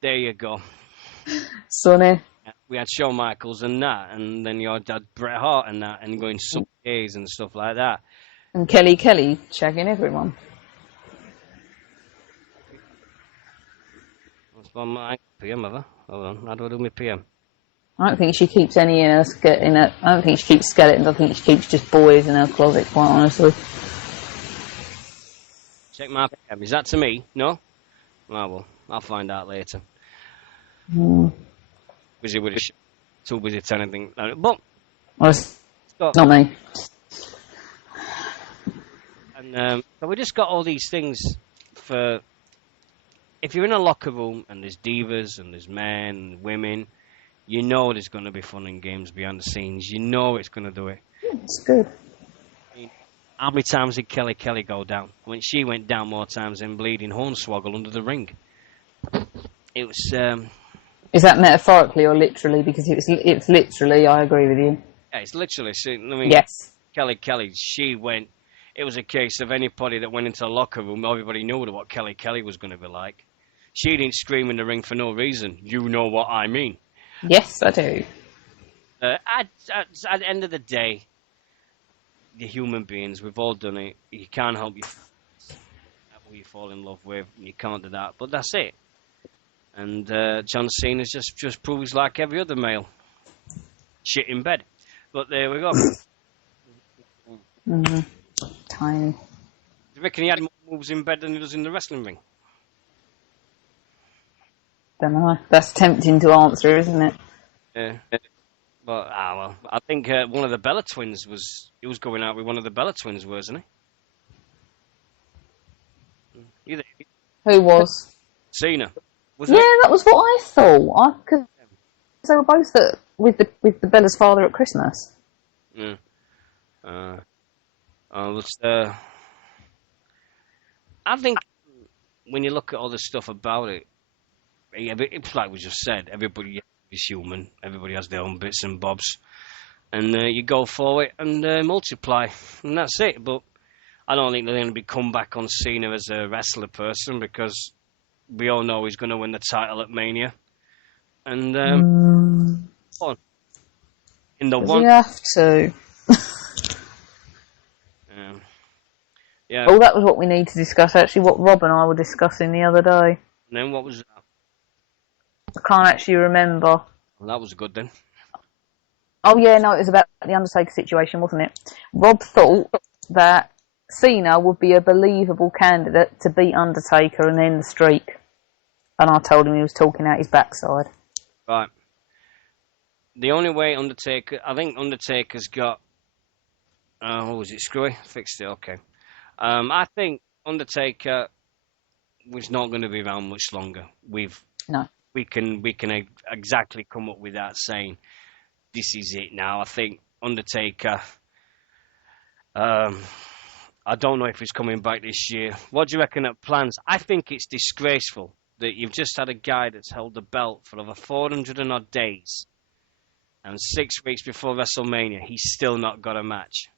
There you go. Sonny. We had Shawn Michaels and that, and then you had Bret Hart and that, and going some days and stuff like that. And Kelly shagging everyone. I PM, have I? Hold on, how do I do my PM? I don't think she keeps any in her I don't think she keeps skeletons. I think she keeps just boys in her closet, quite honestly. Check my PM. Is that to me? No? Oh, well, I'll find out later. Busy with it. Too busy to anything. But Well, it's not me. And so we just got all these things for. If you're in a locker room and there's divas and there's men and women, you know there's going to be fun and games behind the scenes. You know it's going to do it. It's good. How many times did Kelly go down? When she went down more times than bleeding Hornswoggle under the ring. It was. Is that metaphorically or literally? Because it's literally. I agree with you. Yeah, it's literally. I mean, Yes. Kelly, she went. It was a case of anybody that went into the locker room, everybody knew what Kelly was going to be like. She didn't scream in the ring for no reason. You know what I mean. Yes, I do. At the end of the day, the human beings, we've all done it. You can't help who you fall in love with. You can't do that. But that's it. And John Cena's just proves like every other male. Shit in bed. But there we go. Mm-hmm. Tiny. Do you reckon he had more moves in bed than he does in the wrestling ring? Don't know. That's tempting to answer, isn't it? Yeah. But, well, I think one of the Bella twins he was going out with one of the Bella twins, wasn't he? Who was? Cena. Was Yeah, it? that was what I thought. Because they were both with the Bella's father at Christmas. Yeah. I think when you look at all the stuff about it, it's like we just said, everybody is human. Everybody has their own bits and bobs. And you go for it and multiply. And that's it. But I don't think they're going to be come back on Cena as a wrestler person because we all know he's going to win the title at Mania. And in the one, you have to. Yeah. Oh, that was what we need to discuss. Actually, what Rob and I were discussing the other day. And then what was that? I can't actually remember. Well, that was good then. Oh yeah, no, it was about the Undertaker situation, wasn't it? Rob thought that Cena would be a believable candidate to beat Undertaker and end the streak. And I told him he was talking out his backside. Right. The only way I think Undertaker's got, what was it, Screwy? Fixed it, okay. I think Undertaker was not going to be around much longer. We can exactly come up with that saying, this is it now. I think Undertaker, I don't know if he's coming back this year. What do you reckon at plans? I think it's disgraceful that you've just had a guy that's held the belt for over 400 and odd days, and 6 weeks before WrestleMania, he's still not got a match.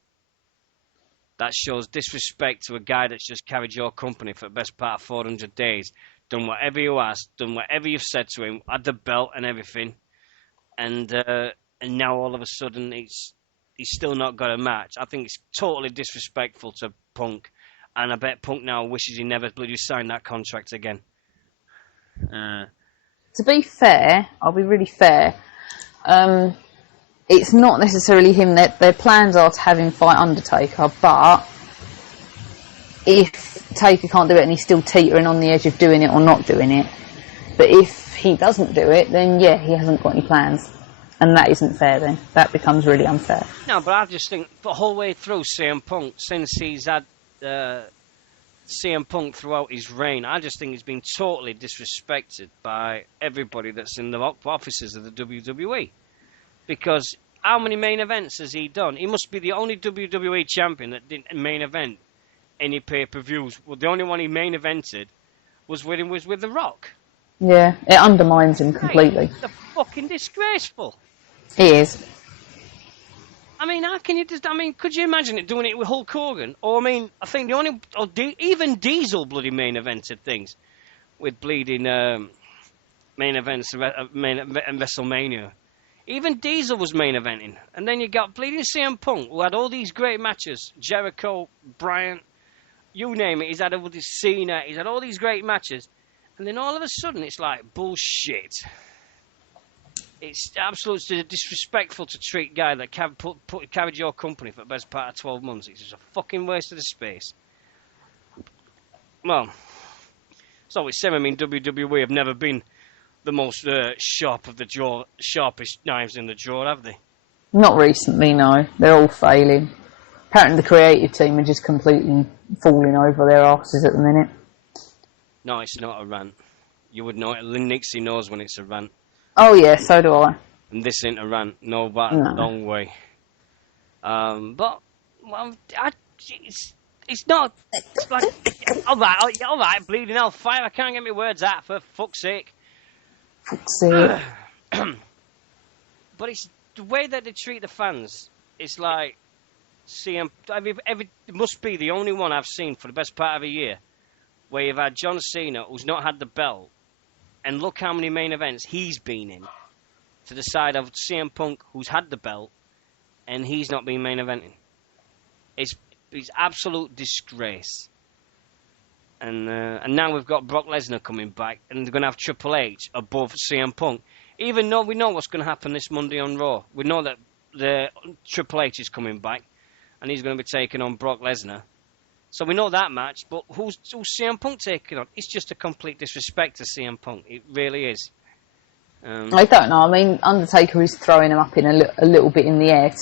That shows disrespect to a guy that's just carried your company for the best part of 400 days, done whatever you asked, done whatever you've said to him, had the belt and everything, and now all of a sudden he's still not got a match. I think it's totally disrespectful to Punk, and I bet Punk now wishes he never bloody signed that contract again. To be fair, I'll be really fair. It's not necessarily him. Their plans are to have him fight Undertaker, but if Taker can't do it and he's still teetering on the edge of doing it or not doing it, but if he doesn't do it, then yeah, he hasn't got any plans. And that isn't fair then. That becomes really unfair. No, but I just think the whole way through CM Punk, since he's had CM Punk throughout his reign, I just think he's been totally disrespected by everybody that's in the offices of the WWE. Because how many main events has he done? He must be the only WWE champion that didn't main event any pay-per-views. Well, the only one he main evented was with The Rock. Yeah, it undermines him completely. It's fucking disgraceful. He is. I mean, how can you could you imagine it doing it with Hulk Hogan? Or, I think even Diesel bloody main evented things with bleeding main events and WrestleMania. Even Diesel was main eventing. And then you got bleeding CM Punk, who had all these great matches. Jericho, Bryant, you name it. He's had all this Cena. He's had all these great matches. And then all of a sudden, it's like, bullshit. It's absolutely disrespectful to treat a guy that carried your company for the best part of 12 months. It's just a fucking waste of the space. Well, it's always said, WWE have never been the most sharpest knives in the drawer, have they? Not recently, no. They're all failing. Apparently the creative team are just completely falling over their asses at the minute. No, it's not a rant. You would know it. Nixy knows when it's a rant. Oh yeah, so do I. And this ain't a rant. No, but a long way. But well, it's not. It's like, all right, bleeding hellfire. I can't get my words out for fuck's sake. Fuck's sake. But it's the way that they treat the fans. It's like it must be the only one I've seen for the best part of a year where you've had John Cena, who's not had the belt, and look how many main events he's been in, to the side of CM Punk, who's had the belt, and he's not been main eventing. It's absolute disgrace. And now we've got Brock Lesnar coming back, and they're going to have Triple H above CM Punk. Even though we know what's going to happen this Monday on Raw. We know that the Triple H is coming back, and he's going to be taking on Brock Lesnar. So we know that match, but who's CM Punk taking on? It's just a complete disrespect to CM Punk. It really is. I don't know. I mean, Undertaker is throwing him up in a little bit in the air,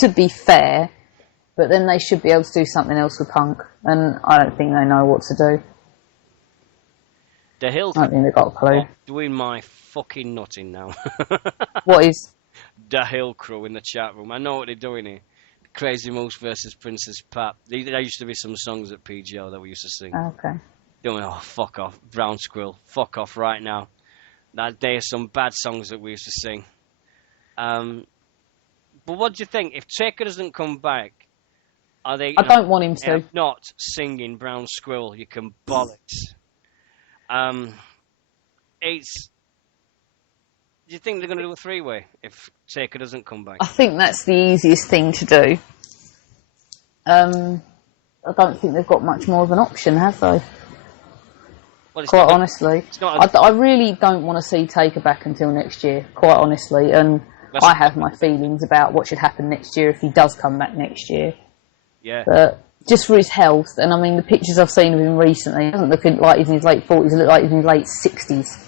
to be fair. But then they should be able to do something else with Punk, and I don't think they know what to do. The Hill. I don't think they've got a clue. Doing my fucking nutting now. What is? The Hill Crew in the chat room. I know what they're doing here. Crazy Moose versus Princess Pat. There used to be some songs at PGL that we used to sing. Okay. Doing, fuck off. Brown Squirrel. Fuck off right now. There's some bad songs that we used to sing. But what do you think? If Taker doesn't come back, are they... I don't want him to. Not singing Brown Squirrel. You can bollocks. Do you think they're going to do a three-way if Taker doesn't come back? I think that's the easiest thing to do. I don't think they've got much more of an option, have they? Well, quite honestly. I really don't want to see Taker back until next year, quite honestly. And I have my feelings about what should happen next year if he does come back next year. Yeah. But just for his health, and I mean, the pictures I've seen of him recently, he doesn't look like he's in his late 40s, he looks like he's in his late 60s.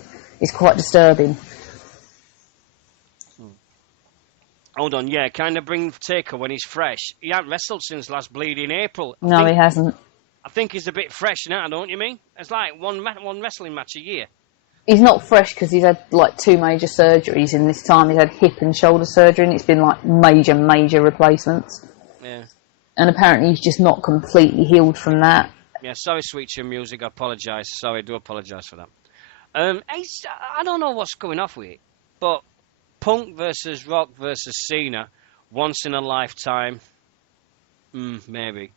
It's quite disturbing. Hold on, yeah, kind of bring Taker when he's fresh. He hasn't wrestled since last bleeding April. No, he hasn't. I think he's a bit fresh now, don't you mean? It's like one wrestling match a year. He's not fresh because he's had like 2 major surgeries in this time. He's had hip and shoulder surgery, and it's been like major replacements. Yeah. And apparently he's just not completely healed from that. Yeah, sorry, Sweet Chin Music, I apologise. Sorry, I do apologise for that. I don't know what's going off with it, but Punk versus Rock versus Cena, once in a lifetime, maybe.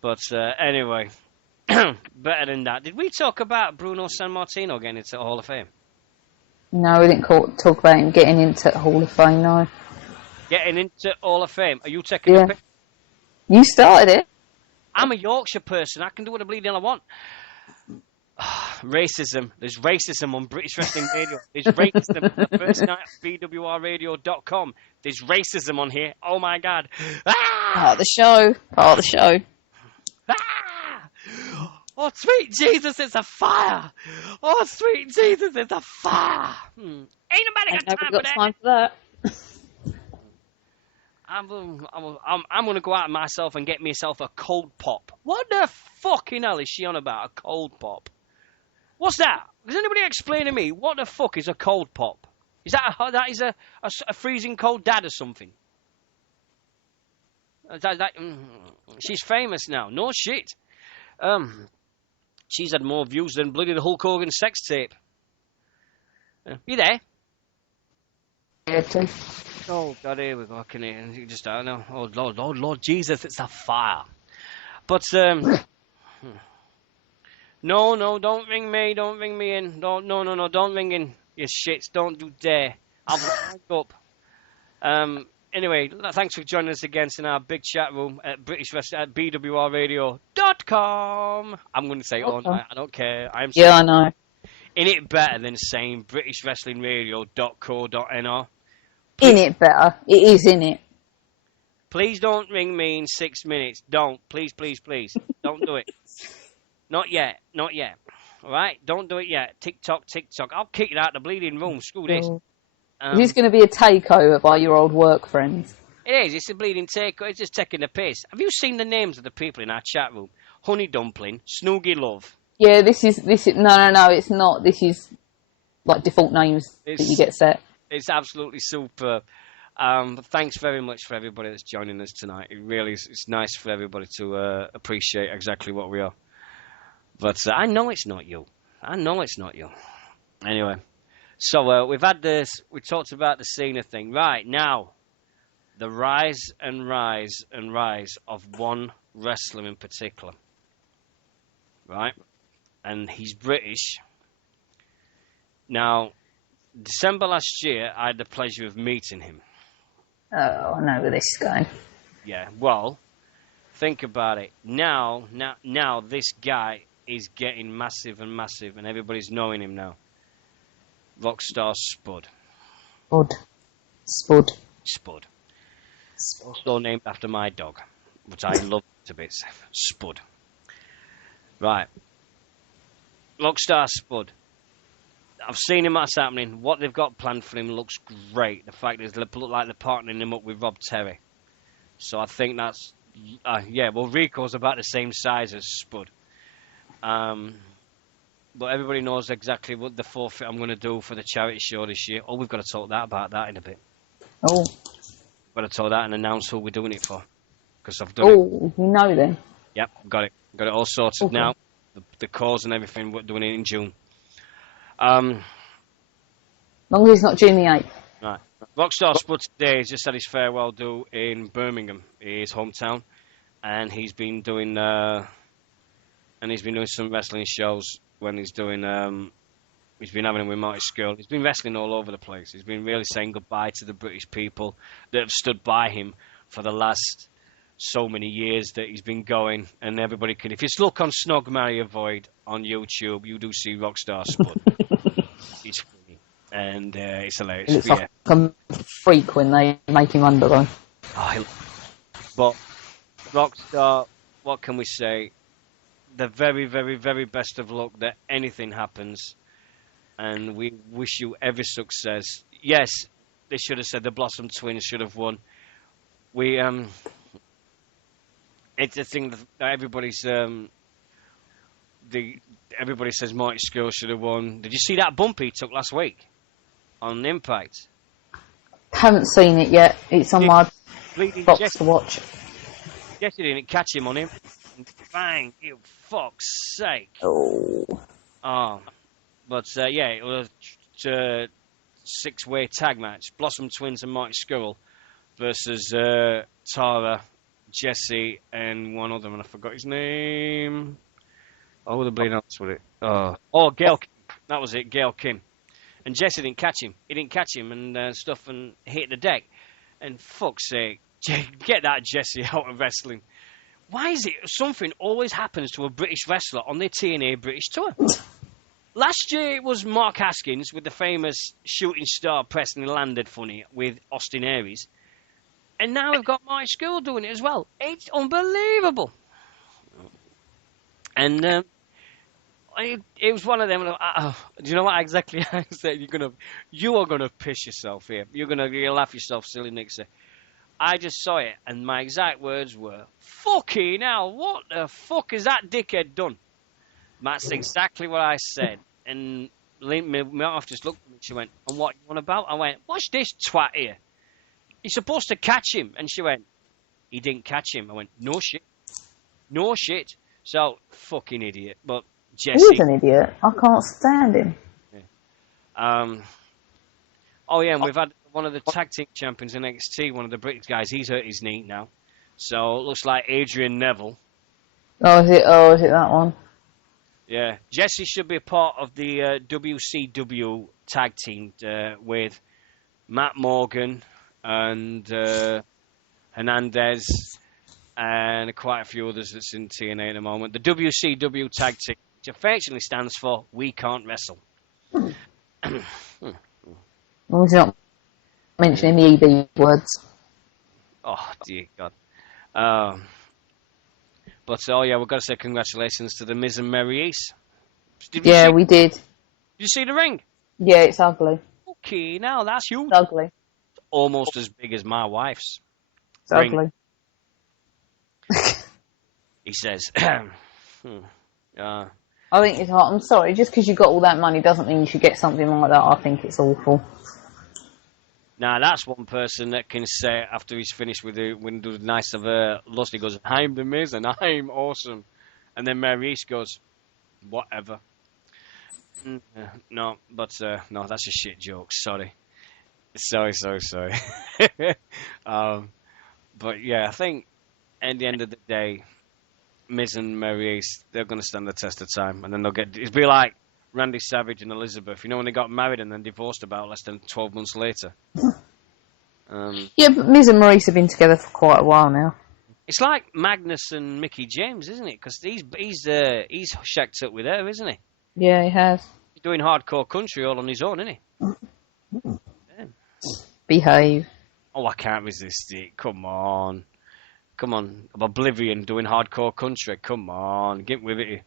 But anyway, better than that. Did we talk about Bruno Sammartino getting into the Hall of Fame? No, we didn't talk about him getting into the Hall of Fame, no. Getting into Hall of Fame? Are you taking a pic? You started it. I'm a Yorkshire person. I can do what the bleeding hell I want. Racism. There's racism on British Wrestling Radio. There's racism on the first night of BWRradio.com. There's racism on here. Oh my God. Ah! Part of the show. Ah! Oh, sweet Jesus, it's a fire. Oh, sweet Jesus, it's a fire. Ain't nobody got time for that. I'm going to go out myself and get myself a cold pop. What the fucking hell is she on about, a cold pop? What's that? Does anybody explain to me what the fuck is a cold pop? Is that a freezing cold dad or something? She's famous now. No shit. She's had more views than bloody the Hulk Hogan sex tape. You there? Yeah, too. Oh God, here we go. Can you just I don't know. Oh Lord Jesus, it's a fire. But no, don't ring me in. No, don't ring in. You shits, don't you dare. I'll hang up. Anyway, thanks for joining us again in our big chat room at BWRradio.com. I'm going to say it all night. I don't care. I know. In it better than saying BritishWrestlingRadio.co.nr. In it better. It is in it. Please don't ring me in 6 minutes. Don't. Please. Don't do it. Not yet. All right? Don't do it yet. Tick-tock. I'll kick you out the bleeding room. Screw this. Is this going to be a takeover by your old work friends? It is. It's a bleeding takeover. It's just taking the piss. Have you seen the names of the people in our chat room? Honey Dumpling, Snoogie Love. Yeah, this is. No, it's not. This is like default names that you get set. It's absolutely super. But thanks very much for everybody that's joining us tonight. It really is, it's nice for everybody to appreciate exactly what we are. But I know it's not you. I know it's not you. Anyway, so we've had this. We talked about the Cena thing. Right now, the rise and rise and rise of one wrestler in particular. Right, and he's British. Now, December last year, I had the pleasure of meeting him. Oh, I know where this is going. Yeah, well, think about it. Now, this guy is getting massive and massive, and everybody's knowing him now. Rockstar Spud. Spud. Also named after my dog, which I love to bits. Spud. Right. Rockstar Spud. I've seen him what's happening. What they've got planned for him looks great. The fact is they look like they're partnering him up with Rob Terry. So I think that's... well, Rico's about the same size as Spud. But everybody knows exactly what the forfeit I'm going to do for the charity show this year. Oh, we've got to talk about that in a bit. Oh. We've got to talk that and announce who we're doing it for. Because I've done it. Oh, you know then. Yep, got it. Got it all sorted now. The cause and everything, we're doing it in June. Long as it's not June the 8th. Right. Rockstar Spud today has just had his farewell do in Birmingham, his hometown. And he's been doing some wrestling shows when he's doing he's been having them with Marty Scurll. He's been wrestling all over the place. He's been really saying goodbye to the British people that have stood by him for the last so many years that he's been going. And everybody can, if you look on Snog Marry Avoid on YouTube, you do see Rockstar Spud. It's funny and it's hilarious. It's like a freak when they make him undergo. But Rockstar, what can we say? The very, very, very best of luck that anything happens, and we wish you every success. Yes, they should have said the Blossom Twins should have won. It's a thing that everybody's everybody says Marty Scurll should have won. Did you see that bump he took last week on Impact? Haven't seen it yet. It's on my box to watch. Jesse didn't catch him on him. Bang! You fuck's sake! Oh. But it was a 6-way tag match: Blossom Twins and Marty Scurll versus Tara, Jesse, and one other, and I forgot his name. Oh, the bleeding else with it. Gail Kim. That was it, Gail Kim. And Jesse didn't catch him. He didn't catch him and stuff, and hit the deck. And fuck's sake, get that Jesse out of wrestling. Why is it something always happens to a British wrestler on their TNA British tour? Last year it was Mark Haskins with the famous shooting star Preston landed funny with Austin Aries. And now we've got Marty Scurll doing it as well. It's unbelievable. And it was one of them. Do you know what exactly I said? You are gonna piss yourself here. You'll laugh yourself silly, Nixy. I just saw it, and my exact words were, "Fucking hell, what the fuck has that dickhead done?" That's exactly what I said. And my wife just looked at me. She went, "And what you on about?" I went, "Watch this twat here. You're supposed to catch him." And she went, "He didn't catch him." I went, "No shit. No shit." So, fucking idiot. But Jesse... He's an idiot. I can't stand him. Yeah. And we've had one of the tag team champions in NXT, one of the British guys. He's hurt his knee now. So, it looks like Adrian Neville. Is it that one? Yeah. Jesse should be a part of the WCW tag team with Matt Morgan and Hernandez and quite a few others that's in TNA at the moment. The WCW tag team, which affectionately stands for We Can't Wrestle. Well, he's not mentioning the EB words. Oh, dear God. We've got to say congratulations to the Miz and Maryse. We did. Did you see the ring? Yeah, it's ugly. Okay, now that's huge. It's ugly. Almost as big as my wife's. It's ugly. He says. I think it's hard. I'm sorry, just because you got all that money doesn't mean you should get something like that. I think it's awful. Now that's one person that can say after he's finished with the when he does nice of a lust, he goes, "I'm the Miz and I'm awesome," and then Mary East goes, "Whatever." No, but no, that's a shit joke. Sorry, sorry. um, but yeah, I think at the end of the day, Miz and Mary East, they're going to stand the test of time, and then they'll get. It'll be like Randy Savage and Elizabeth. You know when they got married and then divorced about less than 12 months later. Yeah, but Miz and Maurice have been together for quite a while now. It's like Magnus and Mickey James, isn't it? Because he's shacked up with her, isn't he? Yeah, he has. He's doing hardcore country all on his own, isn't he? Yeah. Behave. Oh, I can't resist it. Come on. Oblivion doing hardcore country. Come on, get with it.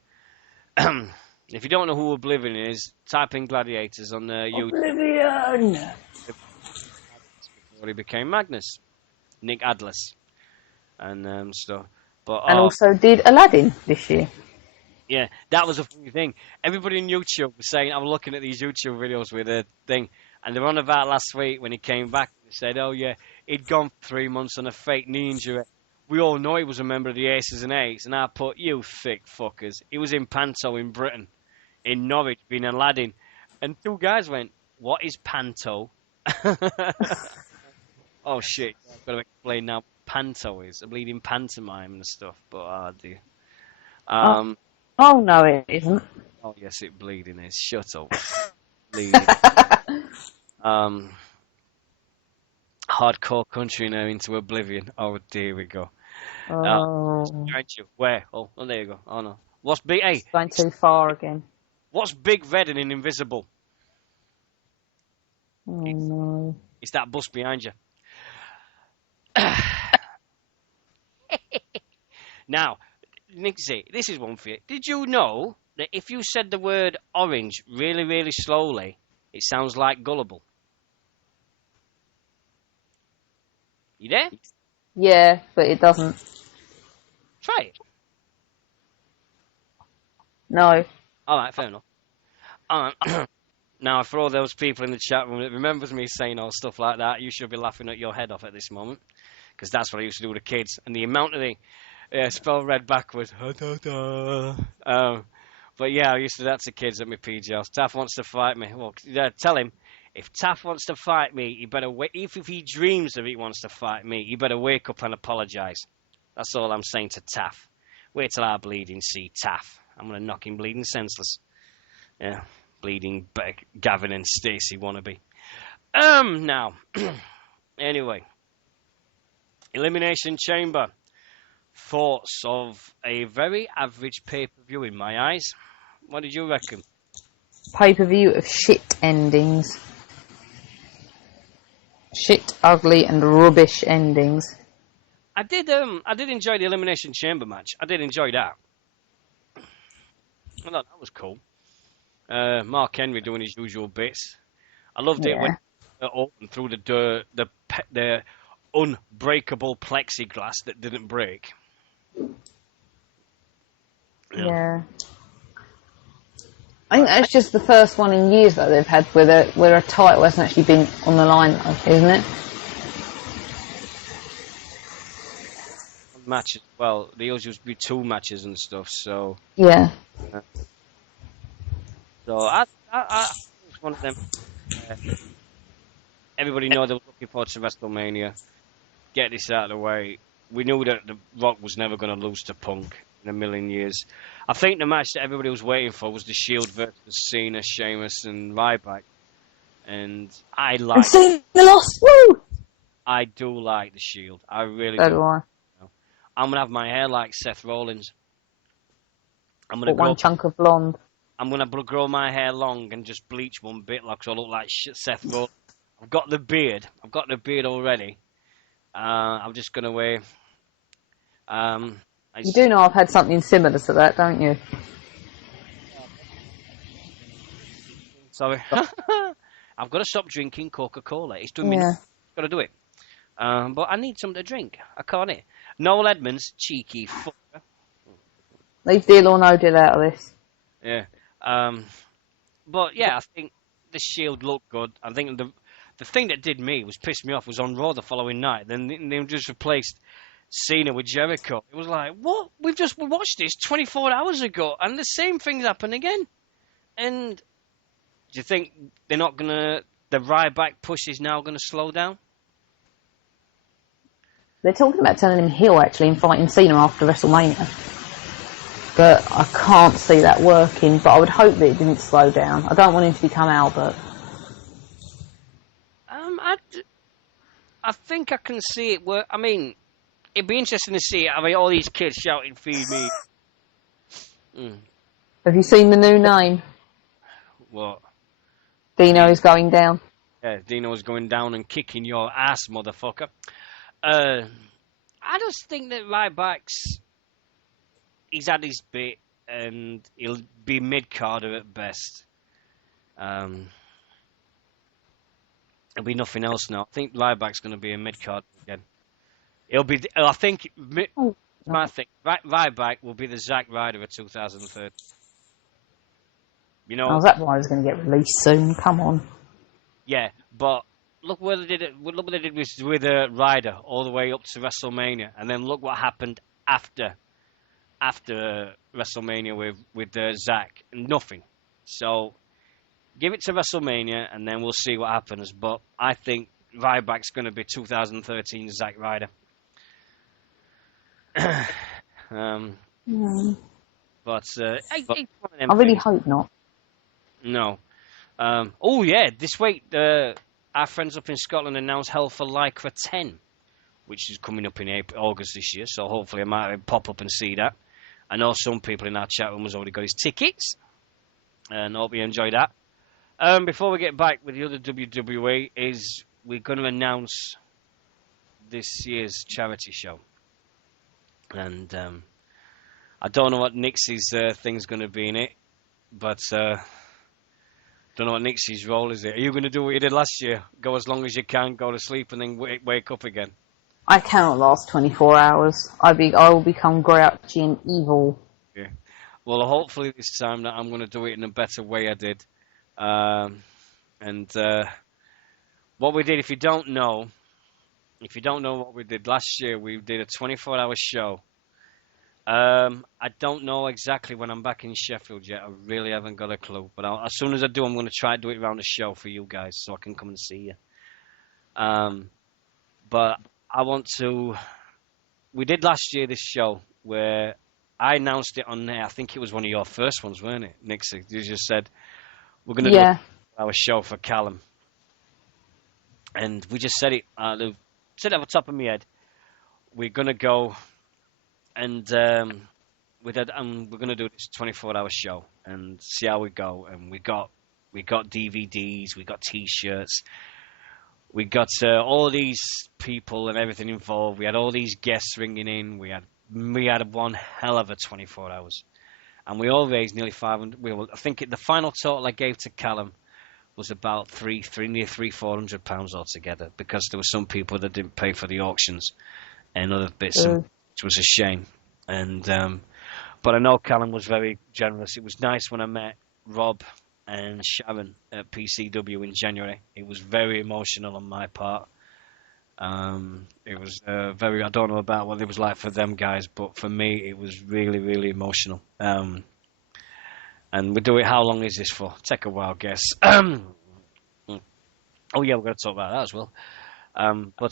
If you don't know who Oblivion is, type in Gladiators on YouTube. Oblivion! Before he became Magnus, Nick Adless, and stuff. But And also did Aladdin this year. yeah, that was a funny thing. Everybody on YouTube was saying, I was looking at these YouTube videos with a thing, and they were on about last week when he came back and said, oh yeah, he'd gone for 3 months on a fake knee injury. We all know he was a member of the Aces and Eights, and I put, you thick fuckers. He was in Panto in Britain, in Norwich, being Aladdin. And two guys went, what is Panto? Oh shit, I've got to explain now what Panto is. A bleeding pantomime and stuff, but oh dear. Oh no, it isn't. Oh yes, it bleeding is. Shut up. Bleeding. Hardcore country now into oblivion. Oh dear, we go. Behind you. Where? Oh, there you go. Oh no. What's big? Hey, Going too far again. what's big, red, and invisible? Oh no. It's that bus behind you. Now, Nixy, this is one for you. Did you know that if you said the word orange really, really slowly, it sounds like gullible? You there? Yeah, but it doesn't. Try it. No. All right, fair enough. Now, for all those people in the chat room that remembers me saying all stuff like that, you should be laughing at your head off at this moment, because that's what I used to do with the kids. And the amount of the spell read backwards. But yeah, I used to do that to kids at my PG house. Taff wants to fight me. Well, tell him, if Taff wants to fight me, he better wait. If he dreams that he wants to fight me, he better wake up and apologise. That's all I'm saying to Taff. Wait till I bleeding see Taff. I'm going to knock him bleeding senseless. Yeah, bleeding Gavin and Stacey wannabe. Now, anyway. Elimination Chamber. Thoughts of a very average pay-per-view in my eyes. What did you reckon? Pay-per-view of shit endings. Shit, ugly and rubbish endings. I did enjoy the Elimination Chamber match. I did enjoy that. I thought that was cool. Mark Henry doing his usual bits. I loved it when opened through the unbreakable plexiglass that didn't break. Yeah. I think that's just the first one in years that they've had where a title hasn't actually been on the line, though, isn't it? Matches, well, they always used to be 2 matches and stuff, so... Yeah. So, I was one of them... everybody know they were looking forward to WrestleMania. Get this out of the way. We knew that The Rock was never going to lose to Punk in a million years. I think the match that everybody was waiting for was The Shield versus Cena, Sheamus, and Ryback. And I like... And Cena lost! Woo! I do like The Shield. I really So do. do I. I'm going to have my hair like Seth Rollins. I'm But one chunk of blonde. I'm going to grow my hair long and just bleach one bit like so I look like Seth Rollins. I've got the beard. I've got the beard already. I'm just going to wear... You do know I've had something similar to that, don't you? Sorry. I've got to stop drinking Coca-Cola. It's doing me... Got to do it. But I need something to drink. I can't eat. Noel Edmonds, cheeky fucker. Leave deal or no deal out of this. Yeah. But yeah, I think the Shield looked good. I think The thing that did me was pissed me off was on Raw the following night. Then they just replaced Cena with Jericho. It was like, what? We've just watched this 24 hours ago, and the same thing's happened again. And do you think they're not gonna? The Ryback push is now gonna slow down? They're talking about turning him heel actually and fighting Cena after WrestleMania. But I can't see that working. But I would hope that it didn't slow down. I don't want him to become Albert. I think I can see it work. I mean, it'd be interesting to see. I mean, all these kids shouting, "Feed me." Have you seen the new name? What? Deano is going down. Yeah, Dino's going down and kicking your ass, motherfucker. I just think that Ryback's he's had his bit and he'll be mid-carder at best. There'll be nothing else now. I think Ryback's going to be a mid-card again. It'll be. I think. My thing. Ryback will be the Zack Ryder of 2013. You know. Oh, Zack Ryder's going to get released soon. Come on. Yeah, but look what they did. Look what they did with Ryder all the way up to WrestleMania, and then look what happened after WrestleMania with Zack. Nothing. So give it to WrestleMania, and then we'll see what happens. But I think Ryback's going to be 2013 Zack Ryder. But I really hope not. No. Oh yeah, this week our friends up in Scotland announced Hell for Lycra 10, which is coming up in August this year. So hopefully I might pop up and see that. I know some people in our chat room has already got his tickets, and I hope you enjoy that. Before we get back with the other WWE, we're going to announce this year's charity show. And I don't know what Nixie's thing's going to be in it, but don't know what Nixie's role is. Are you going to do what you did last year? Go as long as you can, go to sleep, and then wake up again? I cannot last 24 hours. I will become grouchy and evil. Yeah. Well, hopefully this time that I'm going to do it in a better way I did. What we did, if you don't know what we did last year, we did a 24-hour show. I don't know exactly when I'm back in Sheffield yet. I really haven't got a clue. But as soon as I do, I'm going to try to do it around the show for you guys so I can come and see you. But I want to... We did last year this show where I announced it on there. I think it was one of your first ones, weren't it, Nixie? You just said, we're going to do our show for Callum. And we just said it. Said it off the top of my head. We're going to go... And we're going to do this 24-hour show and see how we go. And we got DVDs, we got T-shirts, we got all these people and everything involved. We had all these guests ringing in. We had one hell of a 24 hours, and we all raised nearly 500. I think the final total I gave to Callum was about near £400 altogether, because there were some people that didn't pay for the auctions and other bits. Which was a shame. And but I know Callum was very generous. It was nice when I met Rob and Sharon at PCW in January. It was very emotional on my part. It was very... I don't know about what it was like for them guys, but for me it was really, really emotional. And we do it... How long is this for? Take a wild guess. Oh yeah, we're going to talk about that as well. But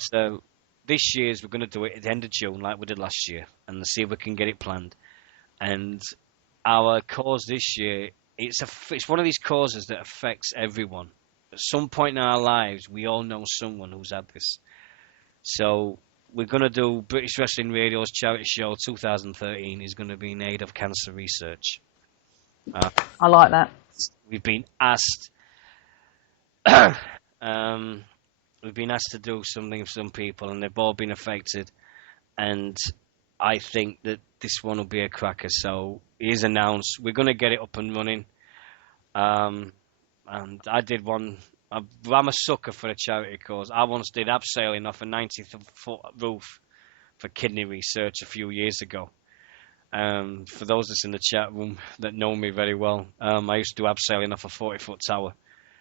this year's we're going to do it at the end of June like we did last year, and see if we can get it planned. And our cause this year, it's one of these causes that affects everyone. At some point in our lives, we all know someone who's had this. So we're going to do British Wrestling Radio's charity show 2013 is going to be in aid of cancer research. I like that. We've been asked... We've been asked to do something for some people, and they've all been affected. And I think that this one will be a cracker. So it is announced. We're going to get it up and running. And I did one. I'm a sucker for a charity cause. I once did abseiling off a 90-foot roof for kidney research a few years ago. For those that's in the chat room that know me very well, I used to do abseiling off a 40-foot tower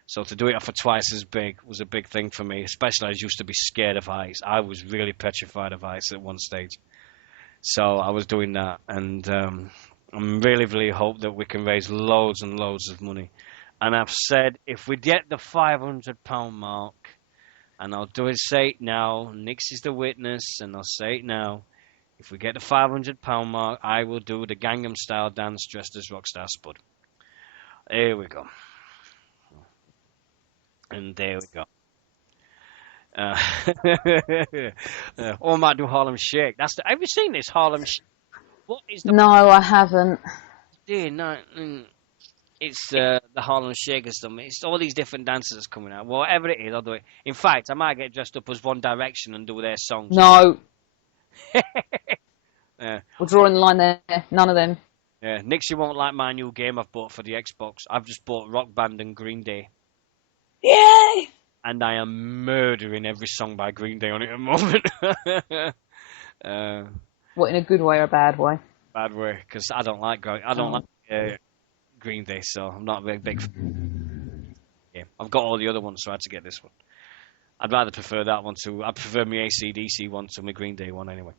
So to do it for twice as big was a big thing for me, especially I used to be scared of heights. I was really petrified of heights at one stage. So I was doing that, and I'm really hope that we can raise loads and loads of money. And I've said if we get the £500 mark, and I'll say it now, Nix is the witness, and I'll say it now. If we get the £500 mark, I will do the Gangnam Style dance dressed as Rockstar Spud. Here we go. And there we go. Or I might do Harlem Shake. Have you seen this Harlem Shake? What is the? No, I haven't. Yeah, no, it's the Harlem Shake or something. It's all these different dances that's coming out. Whatever it is, I'll do it. In fact, I might get dressed up as One Direction and do their songs. No. Yeah. We're drawing the line there. None of them. Yeah, Nixy won't like my new game I've bought for the Xbox. I've just bought Rock Band and Green Day. Yay! And I am murdering every song by Green Day on it at the moment. What, in a good way or a bad way? Bad way, because I don't like Green Day, so I'm not a very big fan. Yeah, I've got all the other ones, so I had to get this one. I'd rather prefer that one to. I prefer my AC/DC one to my Green Day one anyway.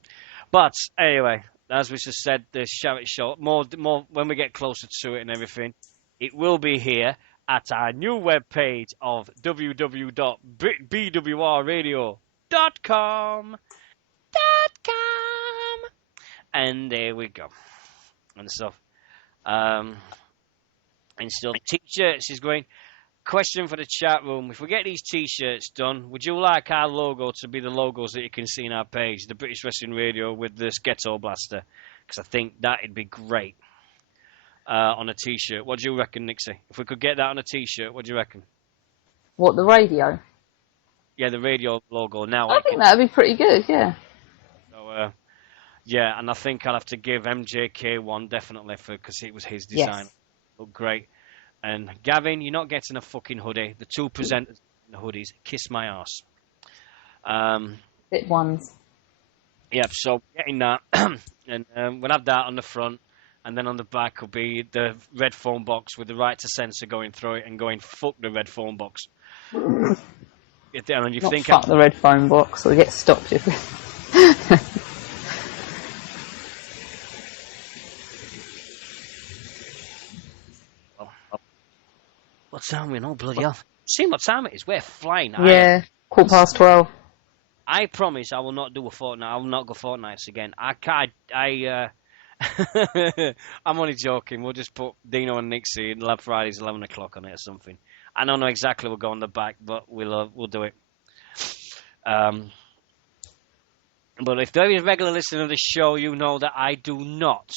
But anyway, as we just said, the charity show, more when we get closer to it and everything, it will be here at our new webpage of www.bwrradio.com. And there we go. And stuff. And still, t-shirts is going. Question for the chat room. If we get these t-shirts done, would you like our logo to be the logos that you can see in our page? The British Wrestling Radio with this Ghetto Blaster. Because I think that'd be great on a t-shirt. What do you reckon, Nixie? If we could get that on a t-shirt, what do you reckon? What, the radio? Yeah, the radio logo. Now I think that'd be pretty good, yeah. So, yeah, and I think I'll have to give MJK one definitely because it was his design. Yes. Looked great. And Gavin, you're not getting a fucking hoodie. The two presenters in the hoodies, kiss my ass. Bit ones. Yeah, so getting that, and we'll have that on the front, and then on the back will be the red phone box with the right to censor going through it and going fuck the red phone box. And you Not think fuck the red phone box, or get stopped if we... What time we know, bloody hell. See what time it is? We're flying. Yeah, 12:15. I promise I will not do a fortnight. I will not go fortnights again. I can't. I'm only joking. We'll just put Deano and Nixy in Lab Fridays 11 o'clock on it or something. I don't know exactly we'll go on the back, but we'll do it. But if there is a regular listener to the show, you know that I do not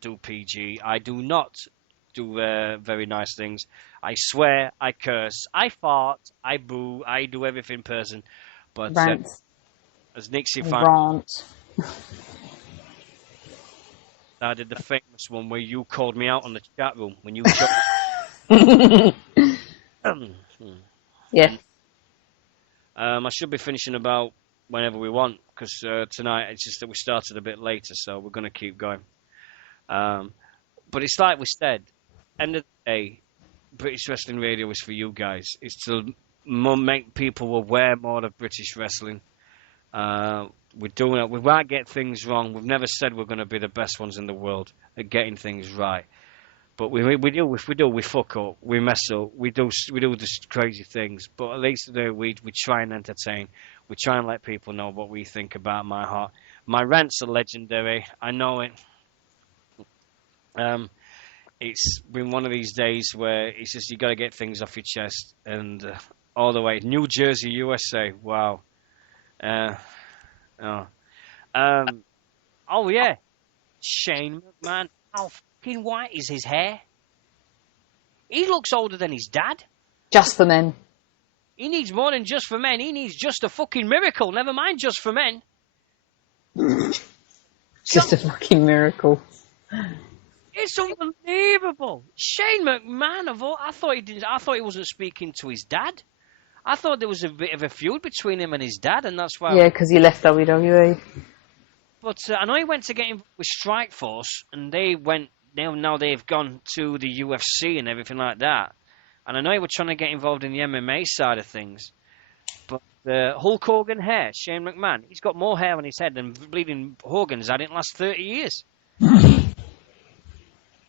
do PG. I do not do very nice things. I swear, I curse, I fart, I boo, I do everything in person. But as Nixie found, I did the famous one where you called me out on the chat room when you. Yeah. I should be finishing about whenever we want because tonight it's just that we started a bit later, so we're going to keep going. But it's like we said, end of the day, British Wrestling Radio is for you guys. It's to make people aware more of British wrestling. We're doing it. We might get things wrong. We've never said we're going to be the best ones in the world at getting things right. But we do. If we do, we fuck up. We mess up. We do just crazy things. But at least today we try and entertain. We try and let people know what we think about my heart. My rants are legendary. I know it. It's been one of these days where it's just you got to get things off your chest, and all the way New Jersey, USA. Wow. Oh yeah, Shane McMahon. How fucking white is his hair? He looks older than his dad. Just for men. He needs more than Just for Men. He needs Just a fucking Miracle. Never mind Just for Men. Just a fucking miracle. It's unbelievable. Shane McMahon of all, I thought he wasn't speaking to his dad. I thought there was a bit of a feud between him and his dad, and that's why. Yeah, because he left WWE. But I know he went to get him with Strikeforce, and they went. Now they've gone to the UFC and everything like that. And I know he was trying to get involved in the MMA side of things, but the Hulk Hogan hair, Shane McMahon, he's got more hair on his head than bleeding Hogan's had in the last 30 years.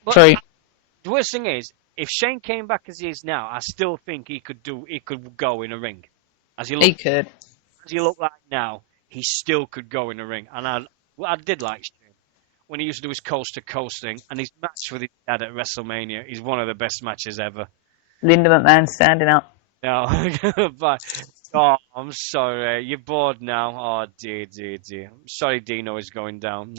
But True. the worst thing is, if Shane came back as he is now, I still think he could go in a ring. He could. As he look like now, he still could go in a ring. And I did like Shane when he used to do his coast to coast thing, and his match with his dad at WrestleMania is one of the best matches ever. Linda McMahon standing up. No, but oh, I'm sorry, you're bored now. Oh dear. I'm sorry, Dino is going down.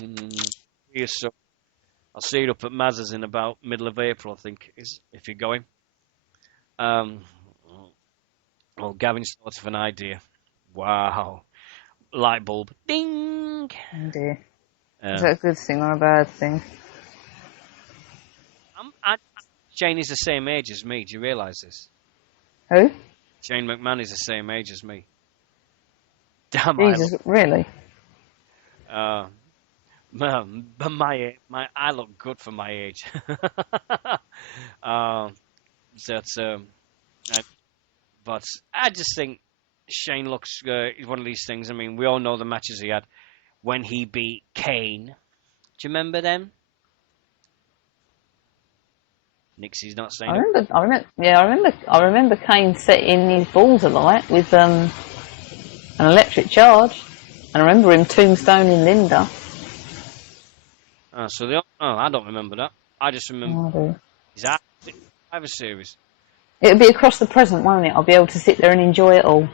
I'll see you up at Maz's in about middle of April, I think, if you're going. Well, Gavin's thought of an idea. Wow. Light bulb. Ding! Oh dear. Is that a good thing or a bad thing? Shane is the same age as me. Do you realise this? Who? Shane McMahon is the same age as me. Damn, Jesus, really? But I look good for my age. But I just think Shane looks is one of these things. I mean, we all know the matches he had when he beat Kane. Do you remember them? Nixie's not saying. I remember Kane setting his balls alight with an electric charge. And I remember him tombstoning Linda. I don't remember that. I just remember his Survivor Series. It'll be across the present, won't it? I'll be able to sit there and enjoy it all.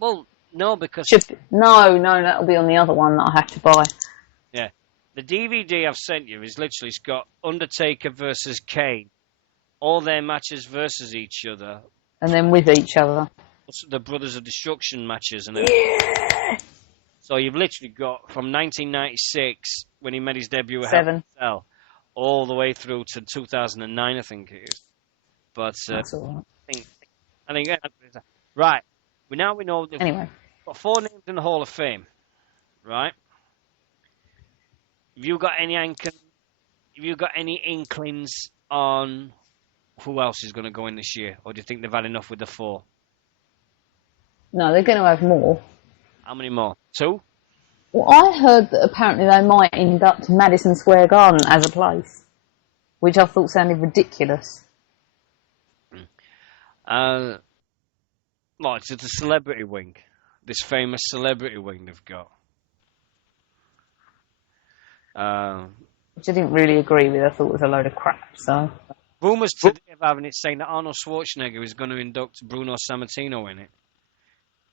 Well, no, because no, that'll be on the other one that I have to buy. Yeah, the DVD I've sent you is literally it's got Undertaker versus Kane, all their matches versus each other, and then with each other. The Brothers of Destruction matches and everything. Yeah. So you've literally got from 1996 when he made his debut at Hell in a Cell, all the way through to 2009, I think it is. But that's all right. I think right. We know that anyway. We've got 4 names in the Hall of Fame, right? Have you got any inklings on who else is going to go in this year, or do you think they've had enough with the 4? No, they're going to have more. How many more? 2? Well, I heard that apparently they might induct Madison Square Garden as a place, which I thought sounded ridiculous. Well, it's the celebrity wing, this famous celebrity wing they've got. Which I didn't really agree with. I thought it was a load of crap. So rumours today of having it saying that Arnold Schwarzenegger is going to induct Bruno Sammartino in it.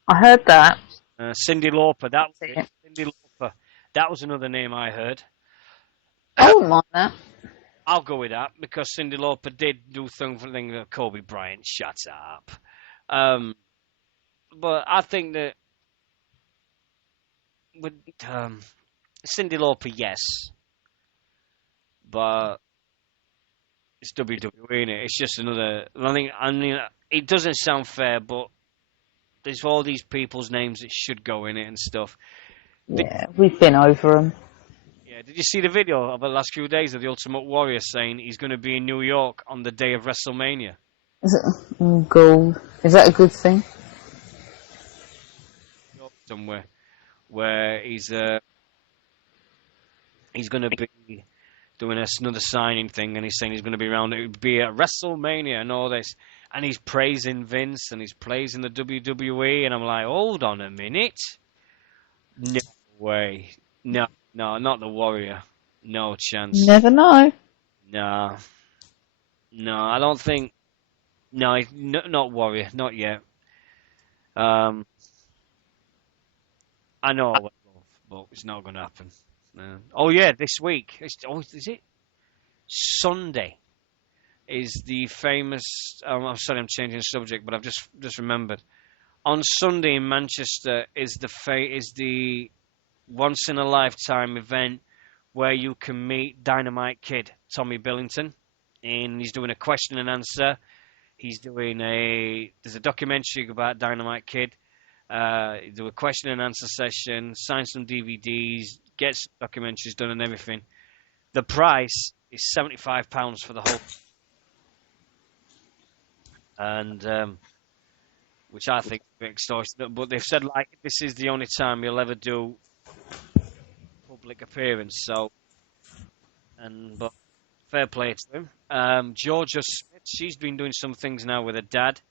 I heard that. Cyndi Lauper, that was it. Cyndi Lauper, that was another name I heard. I wouldn't mind that. I'll go with that because Cyndi Lauper did do something that Kobe Bryant shut up. But I think that with Cyndi Lauper, yes, but it's WWE, innit? It's just another. I mean, it doesn't sound fair, but there's all these people's names that should go in it and stuff. Yeah, we've been over them. Yeah, did you see the video of the last few days of the Ultimate Warrior saying he's going to be in New York on the day of WrestleMania? Gold. Is that a good thing? Somewhere where he's going to be doing another signing thing, and he's saying he's going to be around. It would be at WrestleMania and all this, and he's praising Vince and he's praising the WWE, and I'm like, hold on a minute, no way, no, not the Warrior, no chance. Never know. No, I don't think. No, not Warrior, not yet. I know I would love, but it's not going to happen. Oh yeah, this week. Is it Sunday? Is the famous? I'm sorry, I'm changing the subject, but I've just remembered. On Sunday in Manchester is the once in a lifetime event where you can meet Dynamite Kid Tommy Billington, and he's doing a question and answer. He's doing there's a documentary about Dynamite Kid. Do a question and answer session, sign some DVDs, get some documentaries done and everything. The price is £75 for the whole. and which I think is extortionate. But they've said like this is the only time he'll ever do public appearance. So, but fair play to him. Georgia Smith, she's been doing some things now with her dad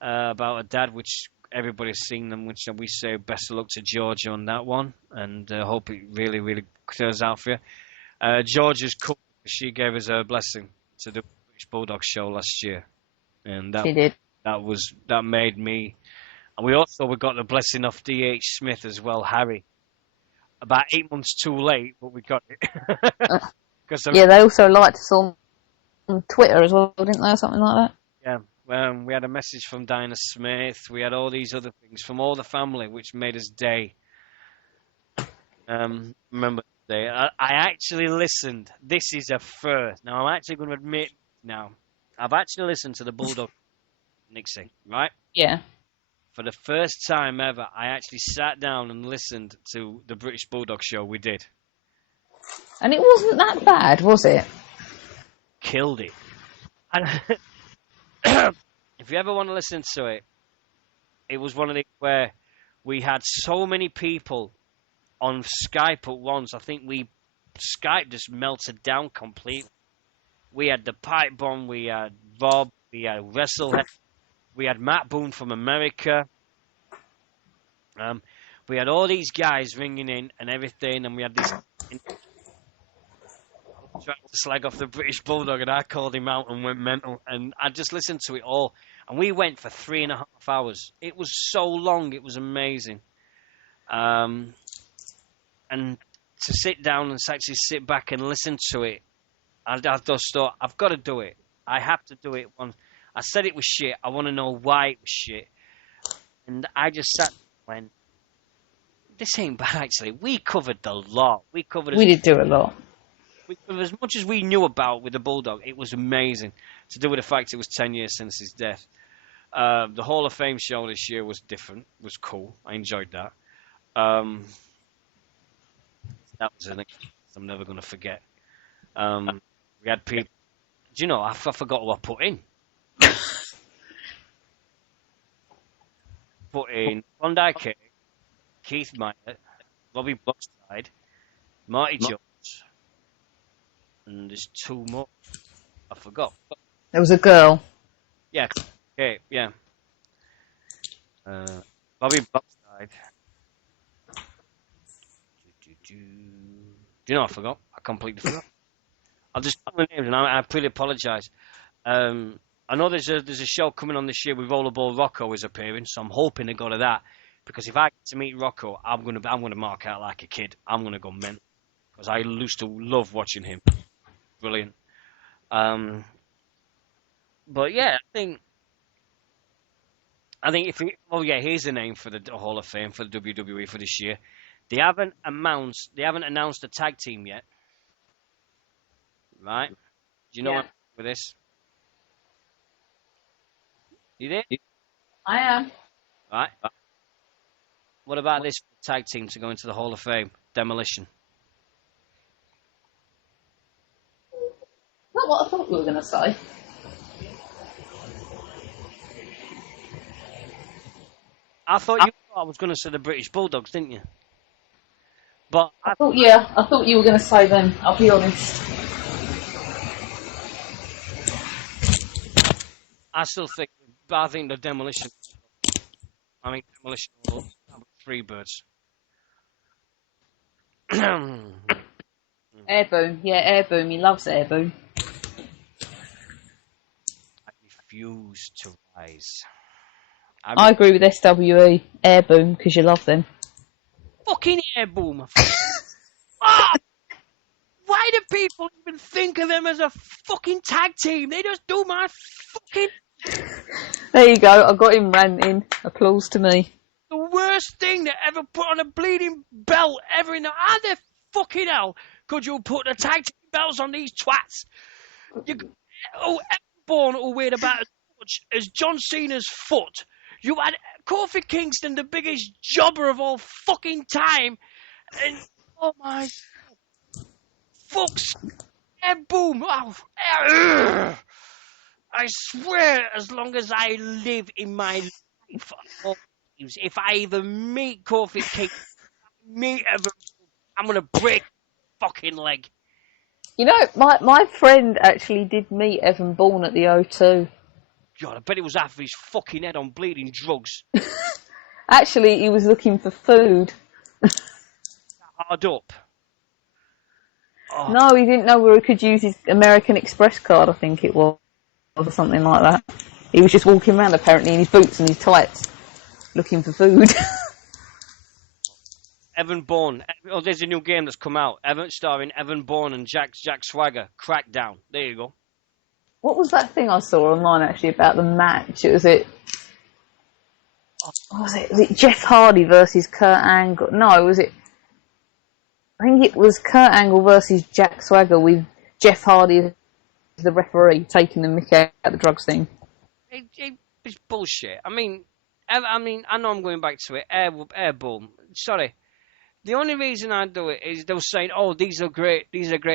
about her dad, which everybody's seen them. Which we say best of luck to Georgia on that one, and hope it really, really turns out for you. Georgia's cool. She gave us her blessing to the British Bulldog show last year, and She did. that made me. And we got the blessing of D.H. Smith as well, Harry. About 8 months too late, but we got it. Yeah, they also liked us on Twitter as well, didn't they, or something like that? Yeah, we had a message from Dinah Smith. We had all these other things from all the family, which made us day. Remember the day? I actually listened. This is a first. Now, I'm actually going to admit now, I've actually listened to the Bulldog Nixy, right? Yeah. For the first time ever, I actually sat down and listened to the British Bulldog show we did. And it wasn't that bad, was it? Killed it. And if you ever want to listen to it, it was one of the where we had so many people on Skype at once. I think Skype just melted down completely. We had the Pipe Bomb, we had Rob, we had Wrestlehead, we had Matt Boone from America. We had all these guys ringing in and everything, and we had this trying to slag off the British Bulldog, and I called him out and went mental. And I just listened to it all, and we went for 3.5 hours. It was so long, it was amazing. And to sit down and actually sit back and listen to it, I just thought, I've got to do it. I have to do it. I said it was shit. I want to know why it was shit. And I just sat and went, this ain't bad, actually. We covered the lot. We did do a lot. We covered as much as we knew about with the Bulldog. It was amazing. To do with the fact it was 10 years since his death. The Hall of Fame show this year was different. Was cool. I enjoyed that. That was an experience I'm never going to forget. We had people. Do you know? I forgot what I put in. Put in Bondi K, Keith Meyer, Robbie Buckside, Marty Jones, and there's 2 more. I forgot. There was a girl. Yeah. Okay. Yeah. Robbie Buckside. Do you know? I forgot. I completely forgot. I'll just put the names, and I really apologise. I know there's a show coming on this year with Rollerball Rocco is appearing, so I'm hoping to go to that. Because if I get to meet Rocco, I'm gonna mark out like a kid. I'm gonna go mental because I used to love watching him. Brilliant. But yeah, I think here's the name for the Hall of Fame for the WWE for this year. They haven't announced a tag team yet. Right? Do you know what with this? You there? I am. Right. What about this tag team to go into the Hall of Fame? Demolition. Not what I thought we were going to say. I thought I was going to say the British Bulldogs, didn't you? But I thought you were going to say them. I'll be honest. I think the Demolition. I mean, Demolition will have Freebirds. Airboom. Yeah, Airboom. He loves Airboom. I refuse to rise. I agree with SWE. Airboom, because you love them. Fucking Airboom. Ah! Why do people even think of them as a fucking tag team? They just do my fucking... There you go. I got him ranting. Applause to me. The worst thing they ever put on a bleeding belt ever in the... How the fucking hell could you put the tag team belts on these twats? Everborn will weigh about as much as John Cena's foot. You had Kofi Kingston, the biggest jobber of all fucking time. And, oh my... Fuck's... Boom. Oh, I swear, as long as I live in my life, if I even meet Kofi King, meet ever, I'm gonna break fucking leg. You know, my friend actually did meet Evan Bourne at the O2. God, I bet it was after his fucking head on bleeding drugs. Actually, he was looking for food. Hard up. Oh, No, he didn't know where he could use his American Express card, I think it was, or something like that. He was just walking around apparently in his boots and his tights, looking for food. Evan Bourne. Oh, there's a new game that's come out. Starring Evan Bourne and Jack Swagger. Crackdown. There you go. What was that thing I saw online actually about the match? Was it Jeff Hardy versus Kurt Angle? No, was it? I think it was Kurt Angle versus Jack Swagger with Jeff Hardy as the referee taking the mick out the drugs thing. It's bullshit. I mean, I know I'm going back to it. Airborne. Sorry. The only reason I do it is they're saying, "Oh, these are great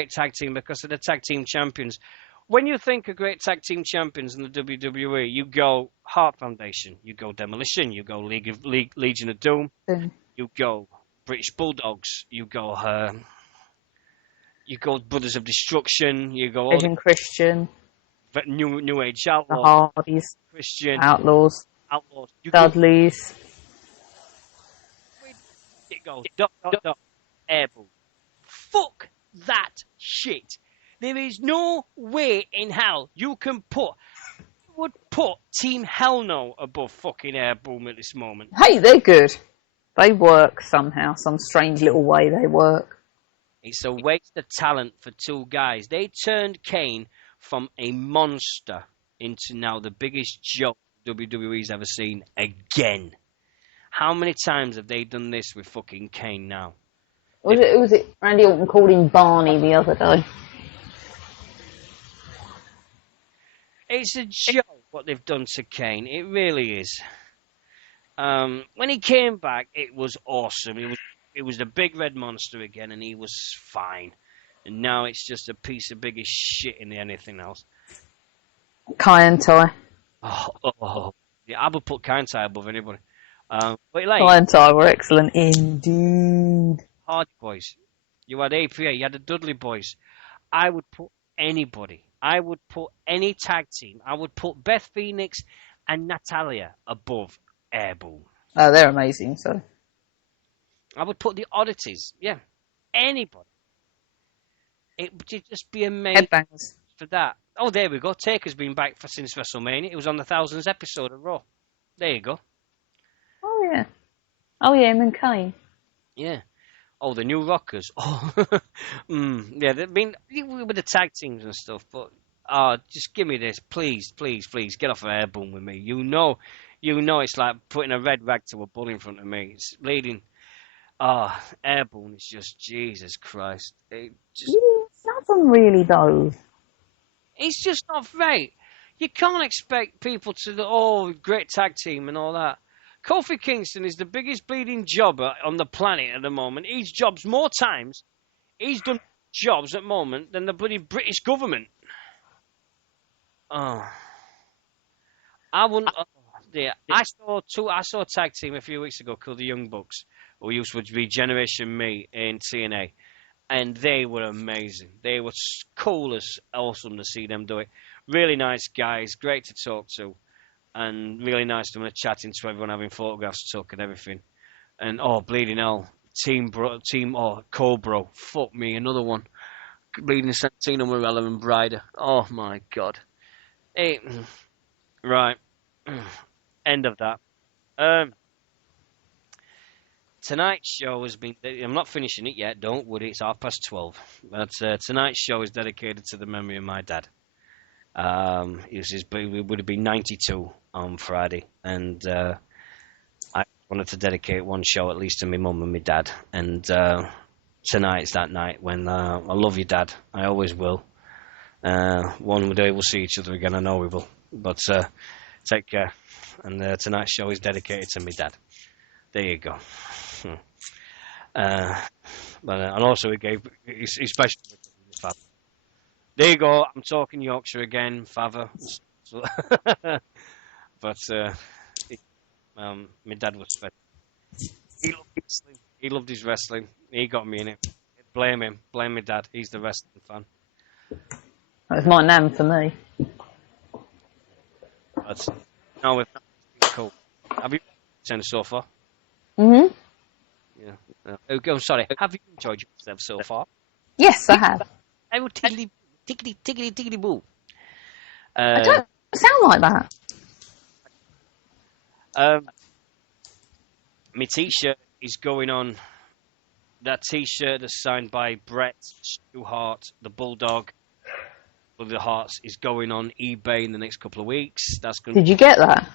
tag team because they're the tag team champions." When you think of great tag team champions in the WWE, you go Heart Foundation, you go Demolition, you go Legion of Doom, you go British Bulldogs, you go Brothers of Destruction, you go Edge and Christian, New Age Outlaws, the Hardys, Christian Outlaws, you Dudleys. It goes Airborne. Fuck that shit. There is no way in hell you would put Team Hell No above fucking Airborne at this moment. Hey, they're good. They work somehow, some strange little way they work. It's a waste of talent for two guys. They turned Kane from a monster into now the biggest joke WWE's ever seen again. How many times have they done this with fucking Kane now? Was it Randy Orton called him Barney the other day? It's a joke what they've done to Kane. It really is. When he came back, it was awesome. It was the big red monster again, and he was fine. And now it's just a piece of biggest shit in anything else. Kai and Tai. Yeah, I would put Kai and Tai above anybody. Kai and Tai were excellent indeed. Hardy Boys. You had APA, you had the Dudley Boys. I would put anybody. I would put any tag team. I would put Beth Phoenix and Natalia above Airborne. Oh, they're amazing, so. I would put the Oddities. Yeah. Anybody. It would just be amazing for that. Oh, there we go. Taker's been back since WrestleMania. It was on the 1000th episode of Raw. There you go. Oh, yeah. Oh, yeah, and then Kane. Yeah. Oh, the New Rockers. Oh, yeah. I mean, with the tag teams and stuff, but just give me this, please, please, please. Get off of Airborne with me. You know, it's like putting a red rag to a bull in front of me. It's bleeding. Airborne is just Jesus Christ. It's nothing really though. It's just not right. You can't expect people to great tag team and all that. Kofi Kingston is the biggest bleeding jobber on the planet at the moment. He's jobs more times. He's done jobs at the moment than the bloody British government. I wouldn't. Dear. I saw a tag team a few weeks ago called the Young Bucks, who used to be Generation Me in TNA, and they were amazing. They were cool as awesome to see them do it. Really nice guys, great to talk to. And really nice to chatting to everyone, having photographs took and everything. And bleeding hell, Cobra, fuck me, another one. Bleeding Santino Morella and Bryder. Oh my god. Hey, right, end of that. Tonight's show has been. I'm not finishing it yet. Don't worry, it's 12:30. But tonight's show is dedicated to the memory of my dad. He would have been 92 on Friday, and I wanted to dedicate one show at least to my mum and my dad. And tonight's that night when I love you, Dad. I always will. One day we'll see each other again. I know we will. But take care. And tonight's show is dedicated to my dad. There you go. And also he gave his special. There you go. I'm talking Yorkshire again, Father. So, but my dad was fed. He loved wrestling. He loved his wrestling. He got me in it. Blame him. Blame my dad. He's the wrestling fan. That was my nan for me. But no, it's cool. Have you seen so far? Mhm. Yeah. Oh, sorry. Have you enjoyed yourself so far? Yes, I have. Oh, tickety boo. I don't sound like that. My T-shirt is going on. That T-shirt that's signed by Bret Stu Hart, the Bulldog of the Hearts, is going on eBay in the next couple of weeks. That's going. Did you get that?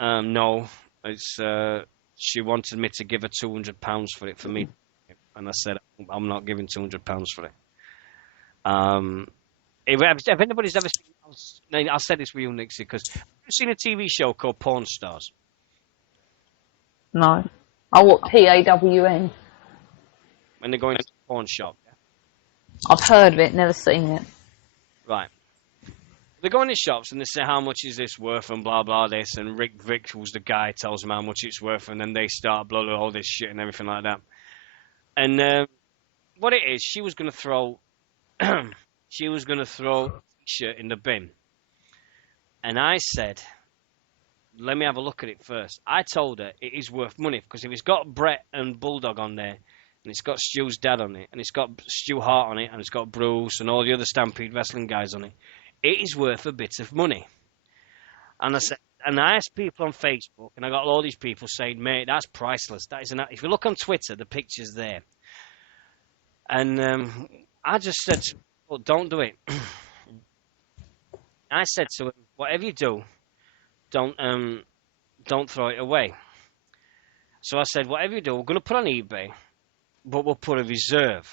No, it's. She wanted me to give her £200 for it for me, and I said I'm not giving £200 for it. If anybody's ever seen, I'll say this with you, Nixy, because have you seen a TV show called Porn Stars? No. Oh, what, PAWN? When they go into a porn shop, yeah? I've heard of it, never seen it. Right. They go in the shops and they say, how much is this worth, and blah, blah, this, and Rick, who's the guy, tells them how much it's worth, and then they start blah, blah, all this shit and everything like that. And what it is, she was going to throw a T-shirt in the bin. And I said, let me have a look at it first. I told her it is worth money, because if it's got Bret and Bulldog on there, and it's got Stu's dad on it, and it's got Stu Hart on it, and it's got Bruce and all the other Stampede Wrestling guys on it, it is worth a bit of money. And I said, and I asked people on Facebook, and I got all these people saying, mate, that's priceless. That is if you look on Twitter, the picture's there. And I just said, well, don't do it. I said to him, whatever you do, don't throw it away. So I said, whatever you do, we're going to put on eBay, but we'll put a reserve.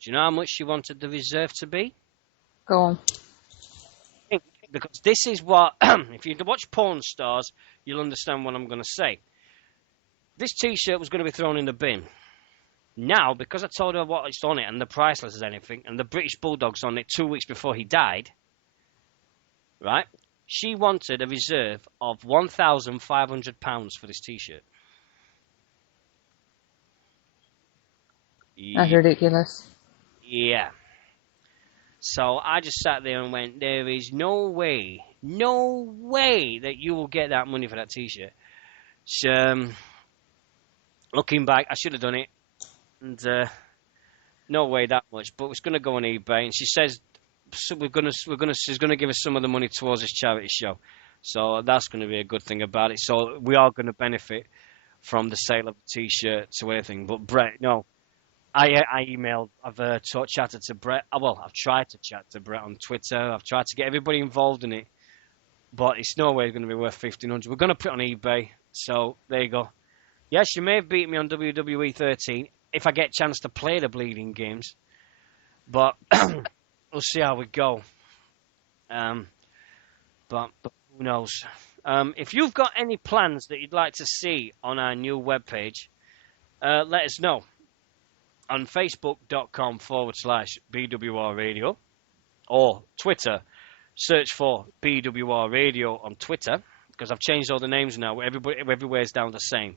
Do you know how much she wanted the reserve to be? Go on. Because this is what, if you watch Porn Stars, you'll understand what I'm going to say. This T-shirt was going to be thrown in the bin. Now, because I told her what it's on it and the priceless as anything, and the British Bulldog's on it 2 weeks before he died, right? She wanted a reserve of £1,500 for this T-shirt. That's ridiculous. Yeah. So I just sat there and went, there is no way that you will get that money for that T-shirt. So, looking back, I should have done it. And no way that much, but it's going to go on eBay. And she says she's going to give us some of the money towards this charity show. So that's going to be a good thing about it. So we are going to benefit from the sale of the T-shirt to anything. But Bret, no. I emailed, I've chatted to Bret. Well, I've tried to chat to Bret on Twitter. I've tried to get everybody involved in it. But it's no way going to be worth $1,500. We're going to put it on eBay. So there you go. Yes, you may have beat me on WWE 13 if I get a chance to play the bleeding games. But we'll see how we go. But who knows? If you've got any plans that you'd like to see on our new webpage, let us know. On Facebook.com/BWR Radio or Twitter, search for BWR Radio on Twitter, because I've changed all the names now. Everywhere's down the same.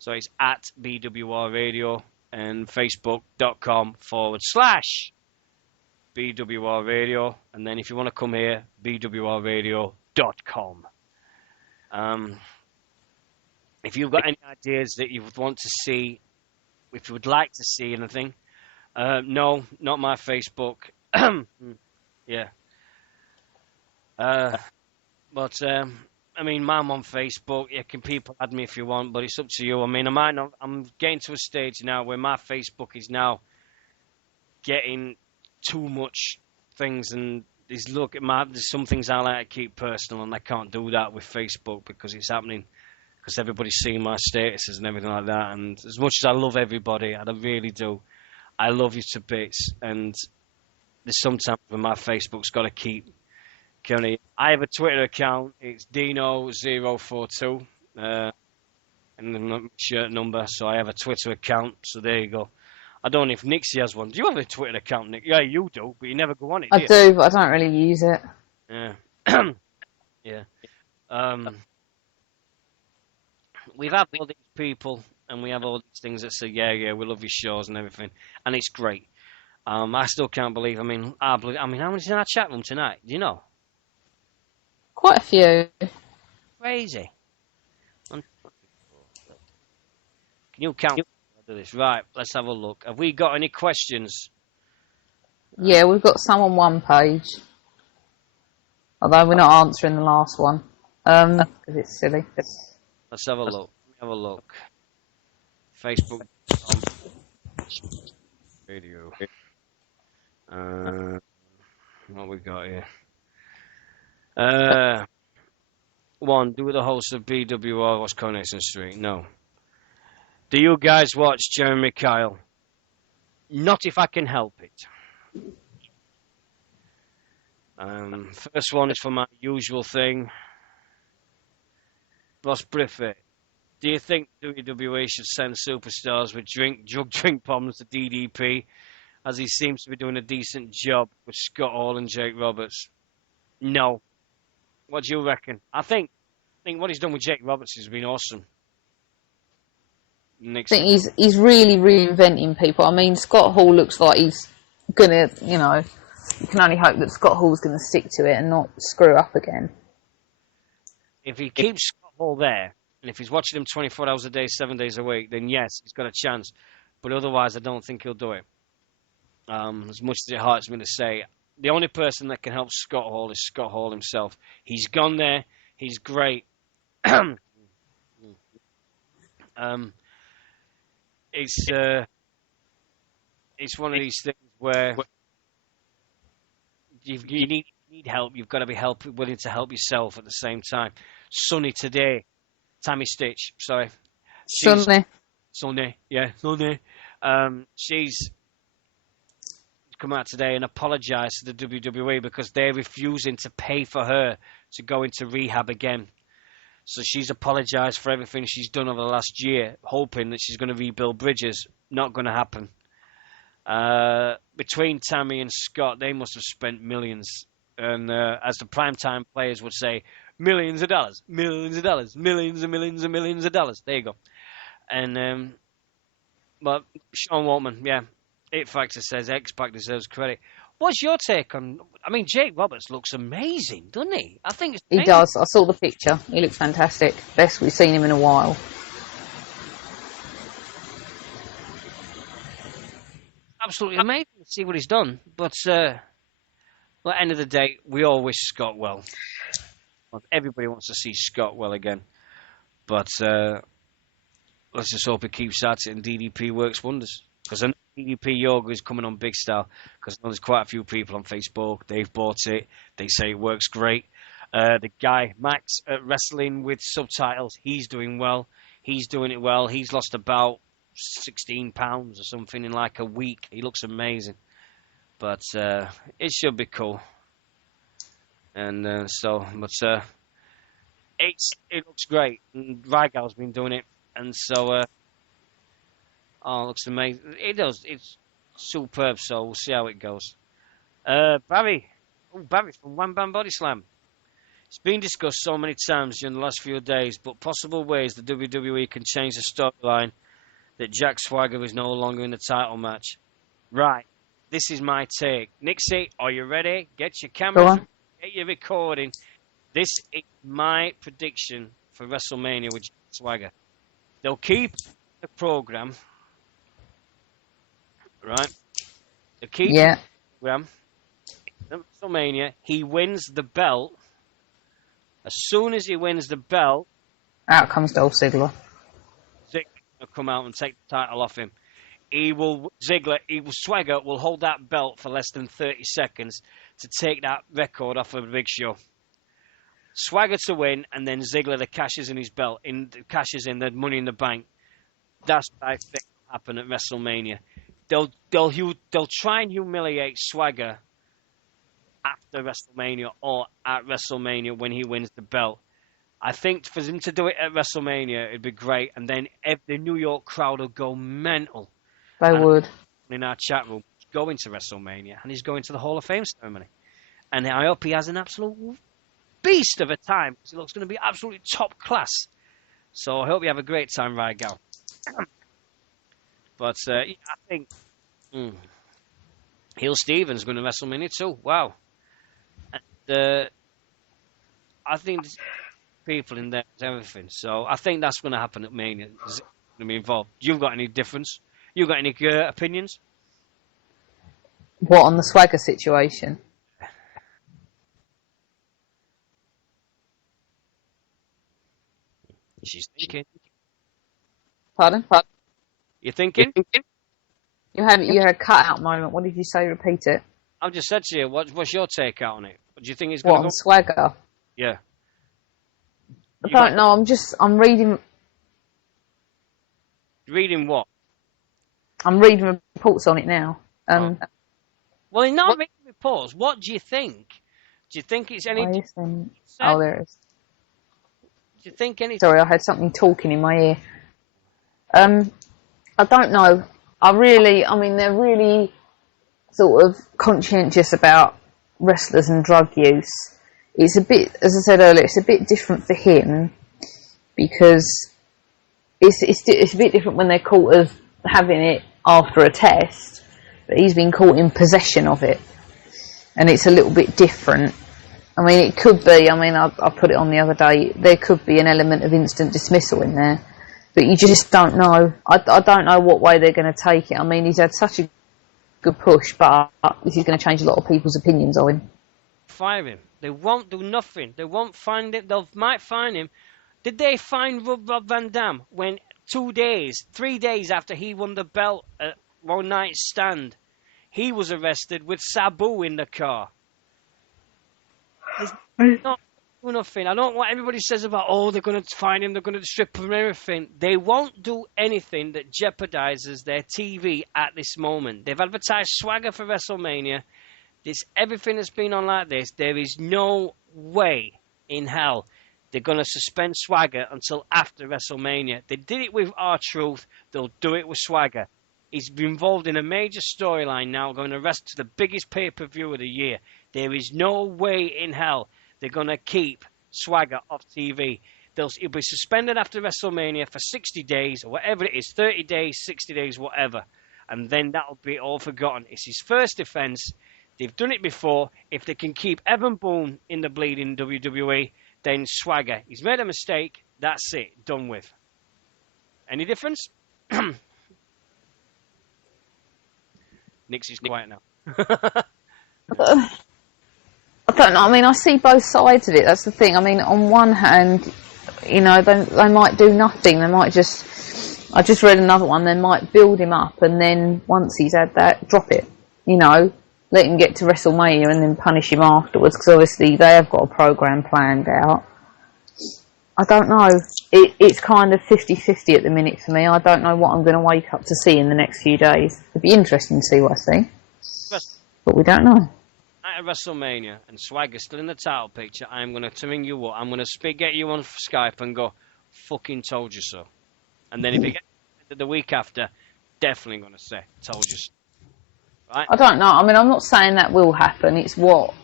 So it's at BWR Radio and Facebook.com/BWR Radio. And then if you want to come here, BWRradio.com. If you've got any ideas that you would want to see, if you would like to see anything, no, not my Facebook. Yeah. But I mean, I'm on Facebook. You can people add me if you want, but it's up to you. I mean, I'm getting to a stage now where my Facebook is now getting too much things, and there's some things I like to keep personal, and I can't do that with Facebook because it's happening. Because everybody's seeing my statuses and everything like that. And as much as I love everybody, and I really do, I love you to bits. And there's sometimes when my Facebook's got to keep. I have a Twitter account. It's Dino042. And the shirt number. So I have a Twitter account. So there you go. I don't know if Nixy has one. Do you have a Twitter account, Nick? Yeah, you do, but you never go on it, I do, but I don't really use it. Yeah. Yeah. Um, we've had all these people, and we have all these things that say, yeah, we love your shows and everything, and it's great. I still can't believe. I mean, how many's in our chat room tonight? Do you know? Quite a few. Crazy. Can you count? I'll do this. Right. Let's have a look. Have we got any questions? Yeah, we've got some on one page, although we're not answering the last one because it's silly. Let's have a look. Have a look. Facebook video. What we got here? One. Do with the host of BWR. What's Coronation Street? No. Do you guys watch Jeremy Kyle? Not if I can help it. First one is for my usual thing. Ross Briffett. Do you think WWE should send superstars with drug problems to DDP, as he seems to be doing a decent job with Scott Hall and Jake Roberts? No. What do you reckon? I think what he's done with Jake Roberts has been awesome. I think he's really reinventing people. I mean, Scott Hall looks like he's gonna, you can only hope that Scott Hall's gonna stick to it and not screw up again. If he keeps Scott Hall there, and if he's watching him 24 hours a day, 7 days a week, then yes, he's got a chance. But otherwise, I don't think he'll do it. As much as it hurts me to say, the only person that can help Scott Hall is Scott Hall himself. He's gone there. He's great. It's one of these things where you need help. You've got to be willing to help yourself at the same time. Sunny today, Tammy Stitch. Sorry, Sunny. Yeah, Sunny. She's come out today and apologised to the WWE because they're refusing to pay for her to go into rehab again. So she's apologised for everything she's done over the last year, hoping that she's going to rebuild bridges. Not going to happen. Between Tammy and Scott, they must have spent millions. And as the primetime players would say, millions of dollars, millions of dollars, millions and millions and millions of dollars. There you go. And, but Sean Waltman, yeah, It Factor says X-Pac deserves credit. What's your take on... I mean, Jake Roberts looks amazing, doesn't he? I think it's amazing. He does. I saw the picture. He looks fantastic. Best we've seen him in a while. Absolutely amazing to see what he's done. But at the end of the day, we all wish Scott well. Everybody wants to see Scott well again. But let's just hope he keeps at it and DDP works wonders. Because I know DDP Yoga is coming on big style. Because there's quite a few people on Facebook. They've bought it. They say it works great. The guy, Max, at Wrestling with Subtitles, he's doing well. He's doing it well. He's lost about 16 pounds or something in like a week. He looks amazing. But it should be cool. And it looks great. And Rygal's been doing it. And so, it looks amazing. It does. It's superb, so we'll see how it goes. Barry from One Band Body Slam. It's been discussed so many times during the last few days, but possible ways the WWE can change the storyline that Jack Swagger is no longer in the title match. Right. This is my take. Nixy, are you ready? Get your cameras, get your recording. This is my prediction for WrestleMania with Jack Swagger. They'll keep the program. Right? They'll keep the program. At WrestleMania, he wins the belt. As soon as he wins the belt, out comes Dolph Ziggler. Ziggler will come out and take the title off him. Swagger will hold that belt for less than 30 seconds to take that record off of Big Show. Swagger to win, and then Ziggler that cashes in his belt, cashes in the Money in the Bank. That's what I think will happen at WrestleMania. They'll try and humiliate Swagger after WrestleMania or at WrestleMania when he wins the belt. I think for him to do it at WrestleMania, it'd be great, and then the New York crowd will go mental. They would. In our chat room, he's going to WrestleMania, and he's going to the Hall of Fame ceremony. And I hope he has an absolute beast of a time. It looks going to be absolutely top class. So I hope you have a great time, right, Gal? But yeah, I think Heel Stevens going to WrestleMania too. Wow. And, I think there's people in there, everything. So I think that's going to happen at Mania. Is going to be involved. You've got any difference? You got any opinions? What, on the Swagger situation? She's thinking. Pardon? You thinking? You had a cut-out moment. What did you say? Repeat it. I've just said to you, what's your take out on it? Do you think it's What, going to on go? Swagger? Yeah. I don't know. I'm reading. Reading what? I'm reading reports on it now. Well, in not reading reports, what do you think? Do you think it's any? Oh, there it is. Do you think any? Sorry, I had something talking in my ear. I don't know. They're really sort of conscientious about wrestlers and drug use. It's a bit, as I said earlier, it's a bit different for him because it's a bit different when they're caught as having it after a test, but he's been caught in possession of it, and it's a little bit different. I mean, it could be, I put it on the other day, there could be an element of instant dismissal in there, but you just don't know. I don't know what way they're going to take it. I mean, he's had such a good push, but this is going to change a lot of people's opinions of him. Fire him. They won't do nothing. They won't find it. They might find him. Did they find Rob Van Dam when 3 days after he won the belt at One Night Stand, he was arrested with Sabu in the car? There's not nothing. I don't know what everybody says about, they're going to find him, they're going to strip him and everything. They won't do anything that jeopardizes their TV at this moment. They've advertised Swagger for WrestleMania. Everything that's been on like this, there is no way in hell they're going to suspend Swagger until after WrestleMania. They did it with R-Truth. They'll do it with Swagger. He's been involved in a major storyline now, going to wrestle to the biggest pay-per-view of the year. There is no way in hell they're going to keep Swagger off TV. He'll be suspended after WrestleMania for 60 days, or whatever it is, 30 days, 60 days, whatever. And then that'll be all forgotten. It's his first defense. They've done it before. If they can keep Evan Bourne in the bleeding WWE, then Swagger. He's made a mistake. That's it. Done with. Any difference? Nixy's quiet now. I don't know. I mean, I see both sides of it. That's the thing. I mean, on one hand, they might do nothing. They might just... I just read another one. They might build him up, and then once he's had that, drop it. Let him get to WrestleMania and then punish him afterwards, because obviously they have got a program planned out. I don't know. It's kind of 50-50 at the minute for me. I don't know what I'm going to wake up to see in the next few days. It'd be interesting to see what I see. But we don't know. At WrestleMania and Swagger's still in the title picture, I'm going to ring you up. I'm going to get you on Skype and go, fucking told you so. And then if you get the week after, definitely going to say, told you so. Right? I don't know. I mean, I'm not saying that will happen. It's what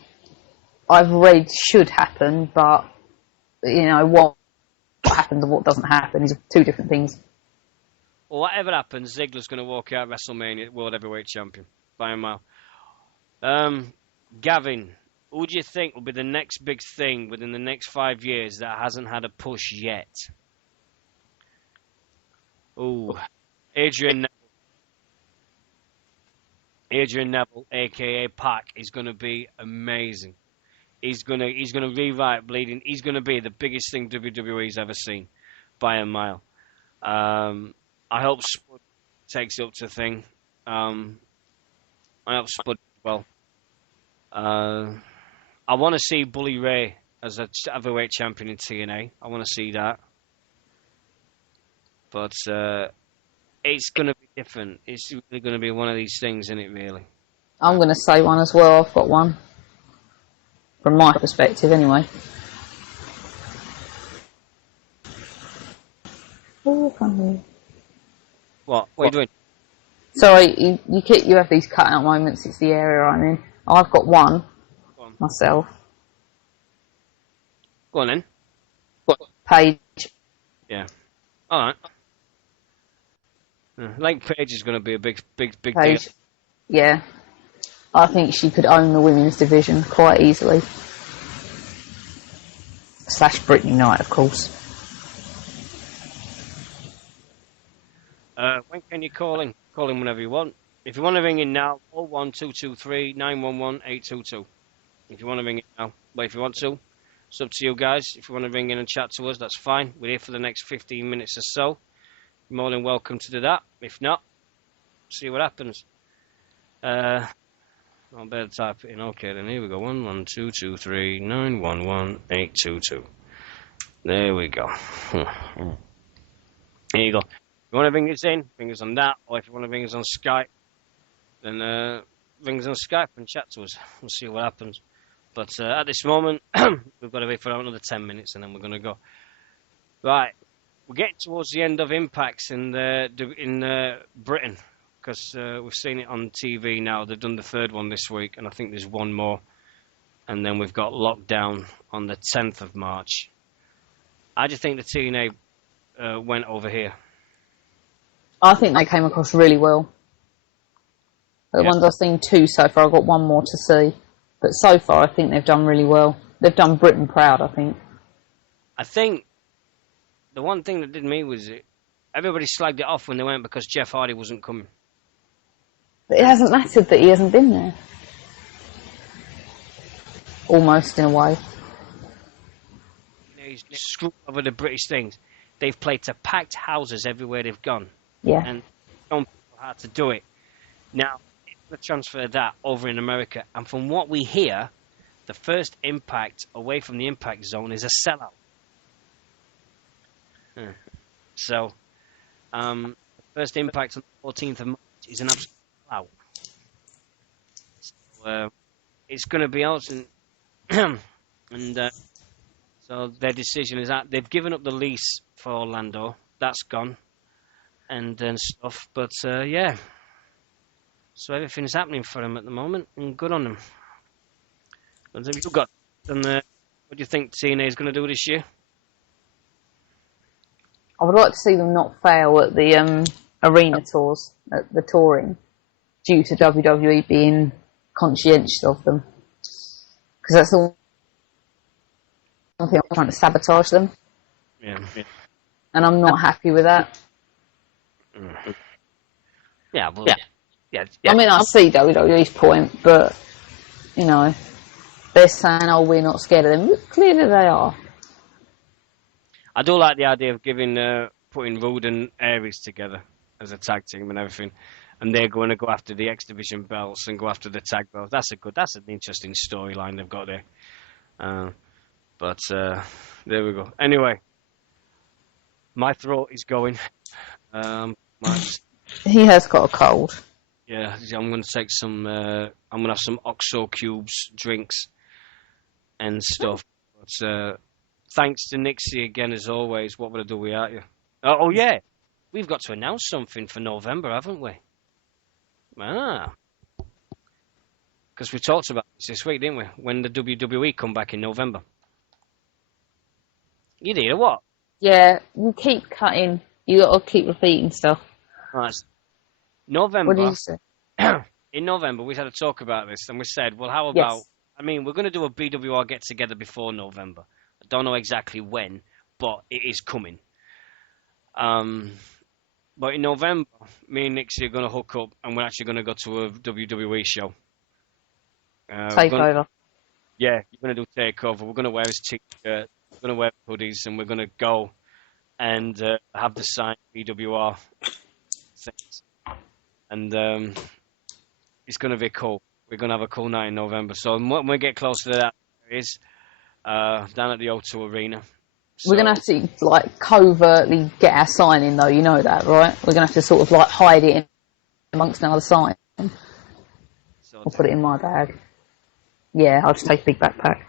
I've read should happen, but, what happens and what doesn't happen is two different things. Well, whatever happens, Ziggler's going to walk out WrestleMania World Heavyweight Champion by a mile. Gavin, who do you think will be the next big thing within the next 5 years that hasn't had a push yet? Ooh, Adrian Neville, aka Pac, is going to be amazing. He's going to rewrite bleeding. He's going to be the biggest thing WWE's ever seen by a mile. I hope Spud takes up the thing. I hope Spud well. I want to see Bully Ray as a heavyweight champion in TNA. I want to see that. But it's going to be different. It's really going to be one of these things, isn't it, really? I'm going to say one as well. I've got one. From my perspective, anyway. Oh, What are you doing? Sorry, you have these cut-out moments. It's the area I'm in. I've got one myself. Go on then. Paige. Yeah. All right. Like Paige is going to be a big deal. Paige. Yeah. I think she could own the women's division quite easily. / Brittany Knight, of course. When can you call in? Call in whenever you want. If you want to ring in now, 01223 911 822. If you want to ring in now, but if you want to, it's up to you guys. If you want to ring in and chat to us, that's fine. We're here for the next 15 minutes or so. You're more than welcome to do that. If not, see what happens. I'll better type it in. Okay, then here we go. 11223 911 822. There we go. Here you go. If you want to ring us in, ring us on that. Or if you want to ring us on Skype, then ring us on Skype and chat to us. We'll see what happens. But at this moment, we've got to wait for another 10 minutes and then we're going to go. Right. We're getting towards the end of Impacts in Britain. Because we've seen it on TV now. They've done the third one this week, and I think there's one more. And then we've got Lockdown on the 10th of March. How do you think the TNA went over here? I think they came across really well. The ones I've seen 2 so far, I've got 1 more to see. But so far, I think they've done really well. They've done Britain proud, I think. I think the one thing that did me was everybody slagged it off when they went because Jeff Hardy wasn't coming. But it hasn't mattered that he hasn't been there. Almost, in a way. He's screwed over the British things. They've played to packed houses everywhere they've gone. Yeah. And shown people how to do it. Now, the transfer that over in America, and from what we hear, the first Impact away from the Impact Zone is a sellout. So, the first Impact on the 14th of March is an absolute sellout. So, it's going to be out, and so their decision is that they've given up the lease for Orlando. That's gone, and stuff. But yeah. So everything's happening for them at the moment, and good on them. But have you got? And what do you think TNA is going to do this year? I would like to see them not fail at the arena tours, at the touring, due to WWE being conscientious of them. Because that's the one thing I'm trying to sabotage them. Yeah. And I'm not happy with that. Yeah, well, yeah. I mean, I see WWE's point, but, you know, they're saying, oh, we're not scared of them. But clearly they are. I do like the idea of putting Rude and Aries together as a tag team and everything. And they're going to go after the X Division belts and go after the tag belts. That's an interesting storyline they've got there. But there we go. Anyway, my throat is going. He has got a cold. Yeah, I'm going to take some. I'm going to have some Oxo cubes, drinks, and stuff. But thanks to Nixy again as always. What would I do without you? Oh yeah, we've got to announce something for November, haven't we? Because we talked about this week, didn't we? When the WWE come back in November. You did or what? Yeah, you keep cutting. You got to keep repeating stuff. Right. November. What do you say? In November, we had a talk about this, and we said, well, how about... Yes. I mean, we're going to do a BWR get-together before November. I don't know exactly when, but it is coming. But in November, me and Nixie are going to hook up, and we're actually going to go to a WWE show. Takeover. Yeah, you're going to do Takeover. We're going to wear his t-shirt. We're going to wear hoodies, and we're going to go and have the signed BWR things. And it's going to be cool. We're going to have a cool night in November. So when we get closer to that, it is down at the O2 Arena. So, we're going to have to, like, covertly get our sign in, though. You know that, right? We're going to have to sort of, like, hide it in amongst another sign. so I'll put it in my bag. Yeah, I'll just take a big backpack.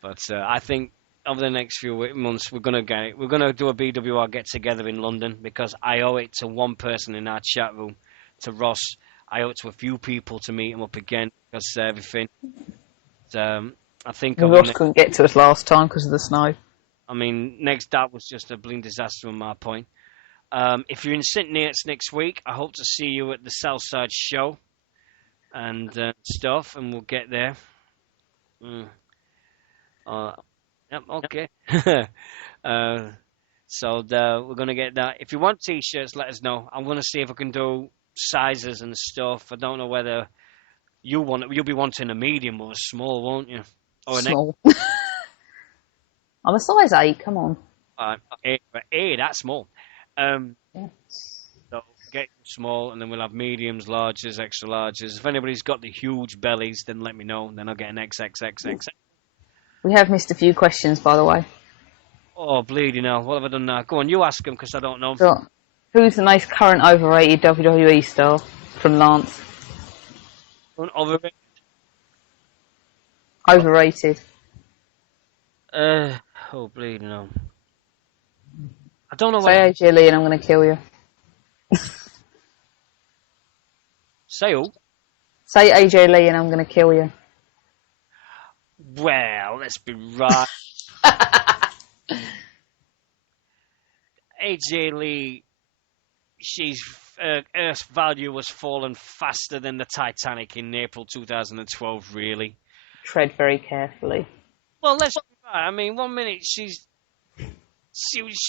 But I think over the next few months, we're going to do a BWR get-together in London because I owe it to one person in our chat room, to Ross. I owe it to a few people to meet him up again because everything. I think Ross couldn't get to us last time because of the snow. I mean, next up was just a bleeding disaster on my point. If you're in St. Neots next week, I hope to see you at the Southside show and stuff, and we'll get there. Yep, okay. So we're going to get that. If you want T-shirts, let us know. I'm going to see if I can do sizes and stuff. I don't know whether you'll be wanting a medium or a small, won't you? Or Small. I'm a size 8, come on. That's small. Yeah. So get small, and then we'll have mediums, larges, extra larges. If anybody's got the huge bellies, then let me know. Then I'll get an XXXX. We have missed a few questions, by the way. Oh, bleeding hell. What have I done now? Go on, you ask them, because I don't know. So, who's the most current overrated WWE star? From Lance. Overrated? Overrated. Oh, bleeding hell. I don't know Say AJ Lee and I'm going to kill you. Say who? Say AJ Lee and I'm going to kill you. Well, let's be right. AJ Lee, Earth's value has fallen faster than the Titanic in April 2012, really. Tread very carefully. Well, let's be right. I mean, 1 minute she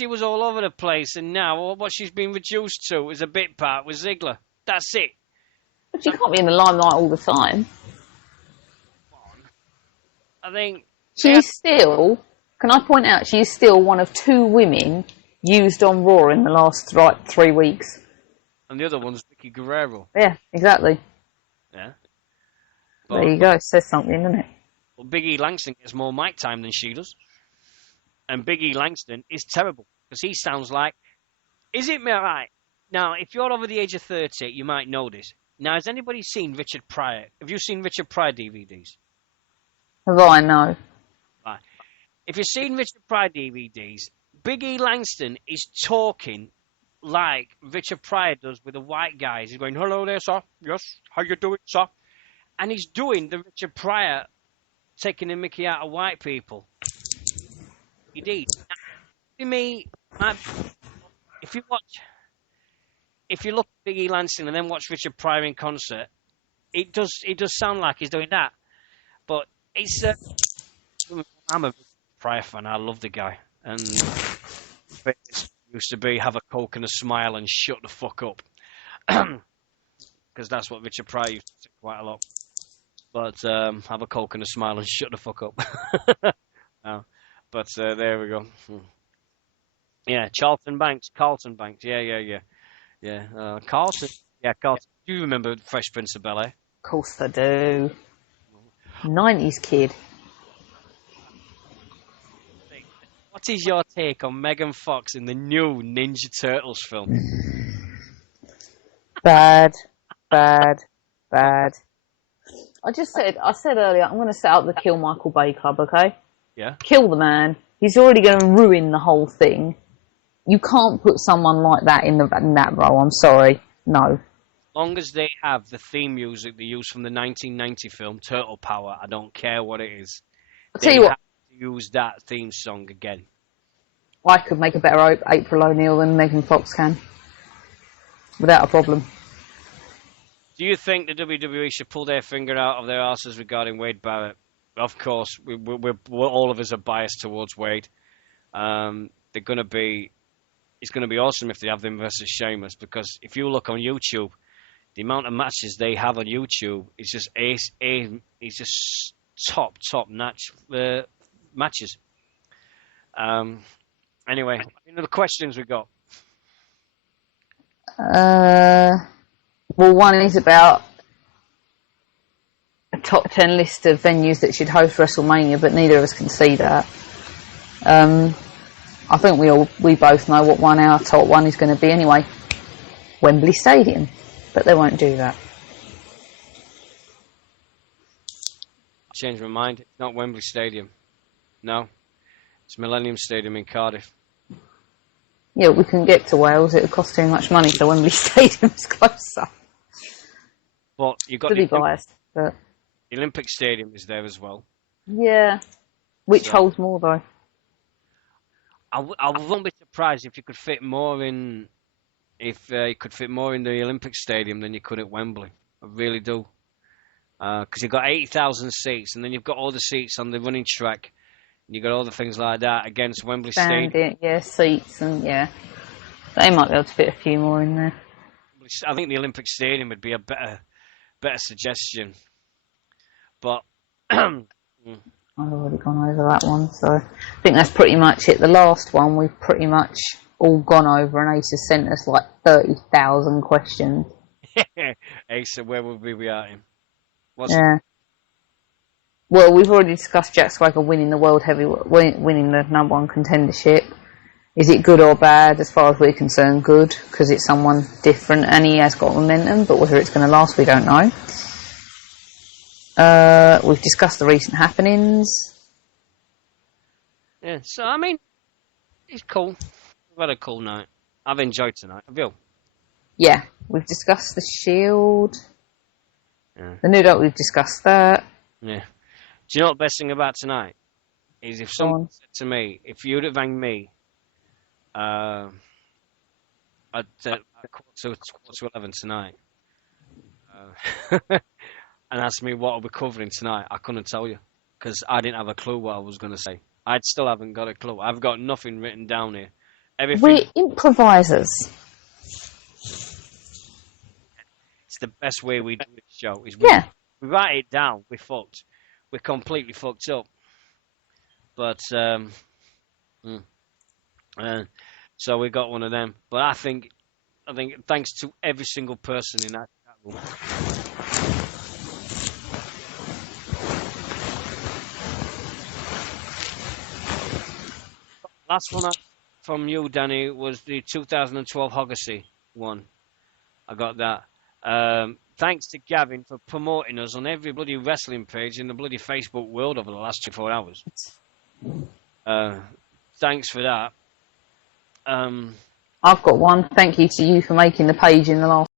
was all over the place, and now what she's been reduced to is a bit part with Ziggler. That's it. But she can't be in the limelight all the time. I think she is still, can I point out, she is still one of 2 women used on Raw in the last 3 weeks. And the other one's Vicky Guerrero. Yeah, exactly. Yeah. But, there you go, says something, doesn't it? Well, Big E Langston gets more mic time than she does. And Big E Langston is terrible, because he sounds like... Is it me right? Now, if you're over the age of 30, you might know this. Now, has anybody seen Richard Pryor? Have you seen Richard Pryor DVDs? Have I? No. Right. If you've seen Richard Pryor DVDs, Big E Langston is talking like Richard Pryor does with the white guys. He's going, hello there, sir. Yes, how you doing, sir? And he's doing the Richard Pryor taking the mickey out of white people. He did. To me, if you look at Big E Langston and then watch Richard Pryor in concert, it does sound like he's doing that. But it's I'm a Richard Pryor fan. I love the guy. And used to be have a Coke and a smile and shut the fuck up. Because that's what Richard Pryor used to say quite a lot. But have a Coke and a smile and shut the fuck up. No. But there we go. Yeah, Carlton Banks. Yeah. Carlton. Yeah, Carlton. Do you remember Fresh Prince of Bel-Air? Of course I do. 90s kid. What is your take on Megan Fox in the new Ninja Turtles film? Bad. I said earlier, I'm going to set up the Kill Michael Bay Club, okay? Yeah. Kill the man. He's already going to ruin the whole thing. You can't put someone like that in that role. I'm sorry. No. As long as they have the theme music they used from the 1990 film Turtle Power, I don't care what it is. I'll tell you what. To use that theme song again. I could make a better April O'Neil than Megan Fox can. Without a problem. Do you think the WWE should pull their finger out of their asses regarding Wade Barrett? Of course, we're all of us are biased towards Wade. It's going to be awesome if they have them versus Sheamus, because if you look on YouTube, the amount of matches they have on YouTube is just it's just top notch matches. Anyway, the questions we got. Well, one is about a top 10 list of venues that should host WrestleMania, but neither of us can see that. I think we both know what our top one is going to be anyway. Wembley Stadium, but they won't do that. Change my mind. It's not Wembley Stadium. No, it's Millennium Stadium in Cardiff. Yeah, we can get to Wales. It would cost too much money, so Wembley Stadium's closer. But you got to be biased, but the Olympic Stadium is there as well. Yeah. Which So, holds more though? I wouldn't be surprised if you could fit more in. If you could fit more in the Olympic Stadium than you could at Wembley. I really do. Because you've got 80,000 seats, and then you've got all the seats on the running track, and you've got all the things like that against Wembley Stadium. Standing, yeah, seats and yeah. They might be able to fit a few more in there. I think the Olympic Stadium would be a better suggestion. But mm, I've already gone over that one, so I think that's pretty much it. The last one we've pretty much all gone over, and Ace has sent us like 30,000 questions. Asa, where would we be at him? What's Yeah. Well, we've already discussed Jack Swagger winning the world heavyweight, winning the number one contendership. Is it good or bad? As far as we're concerned, good, because it's someone different, and he has got momentum. But whether it's going to last, we don't know. We've discussed the recent happenings. Yeah, so I mean, it's cool. We've had a cool night. I've enjoyed tonight. Have you? Yeah, we've discussed the Shield. Yeah. The New Dot, we've discussed that. Yeah. Do you know what the best thing about tonight is? If someone said to me, if you'd have rang me at quarter to 11 tonight and asked me what I'll be covering tonight, I couldn't tell you because I didn't have a clue what I was going to say. I still haven't got a clue. I've got nothing written down here. Everything. We're improvisers. It's the best way we do this show. Is Yeah. we write it down. We're fucked. We're completely fucked up. But so we got one of them. But I think thanks to every single person in that chat room. Last one from you, Danny, was the 2012 Hoggassy one. I got that. Thanks to Gavin for promoting us on every bloody wrestling page in the bloody Facebook world over the last 24 hours. Thanks for that. I've got one. Thank you to you for making the page in the last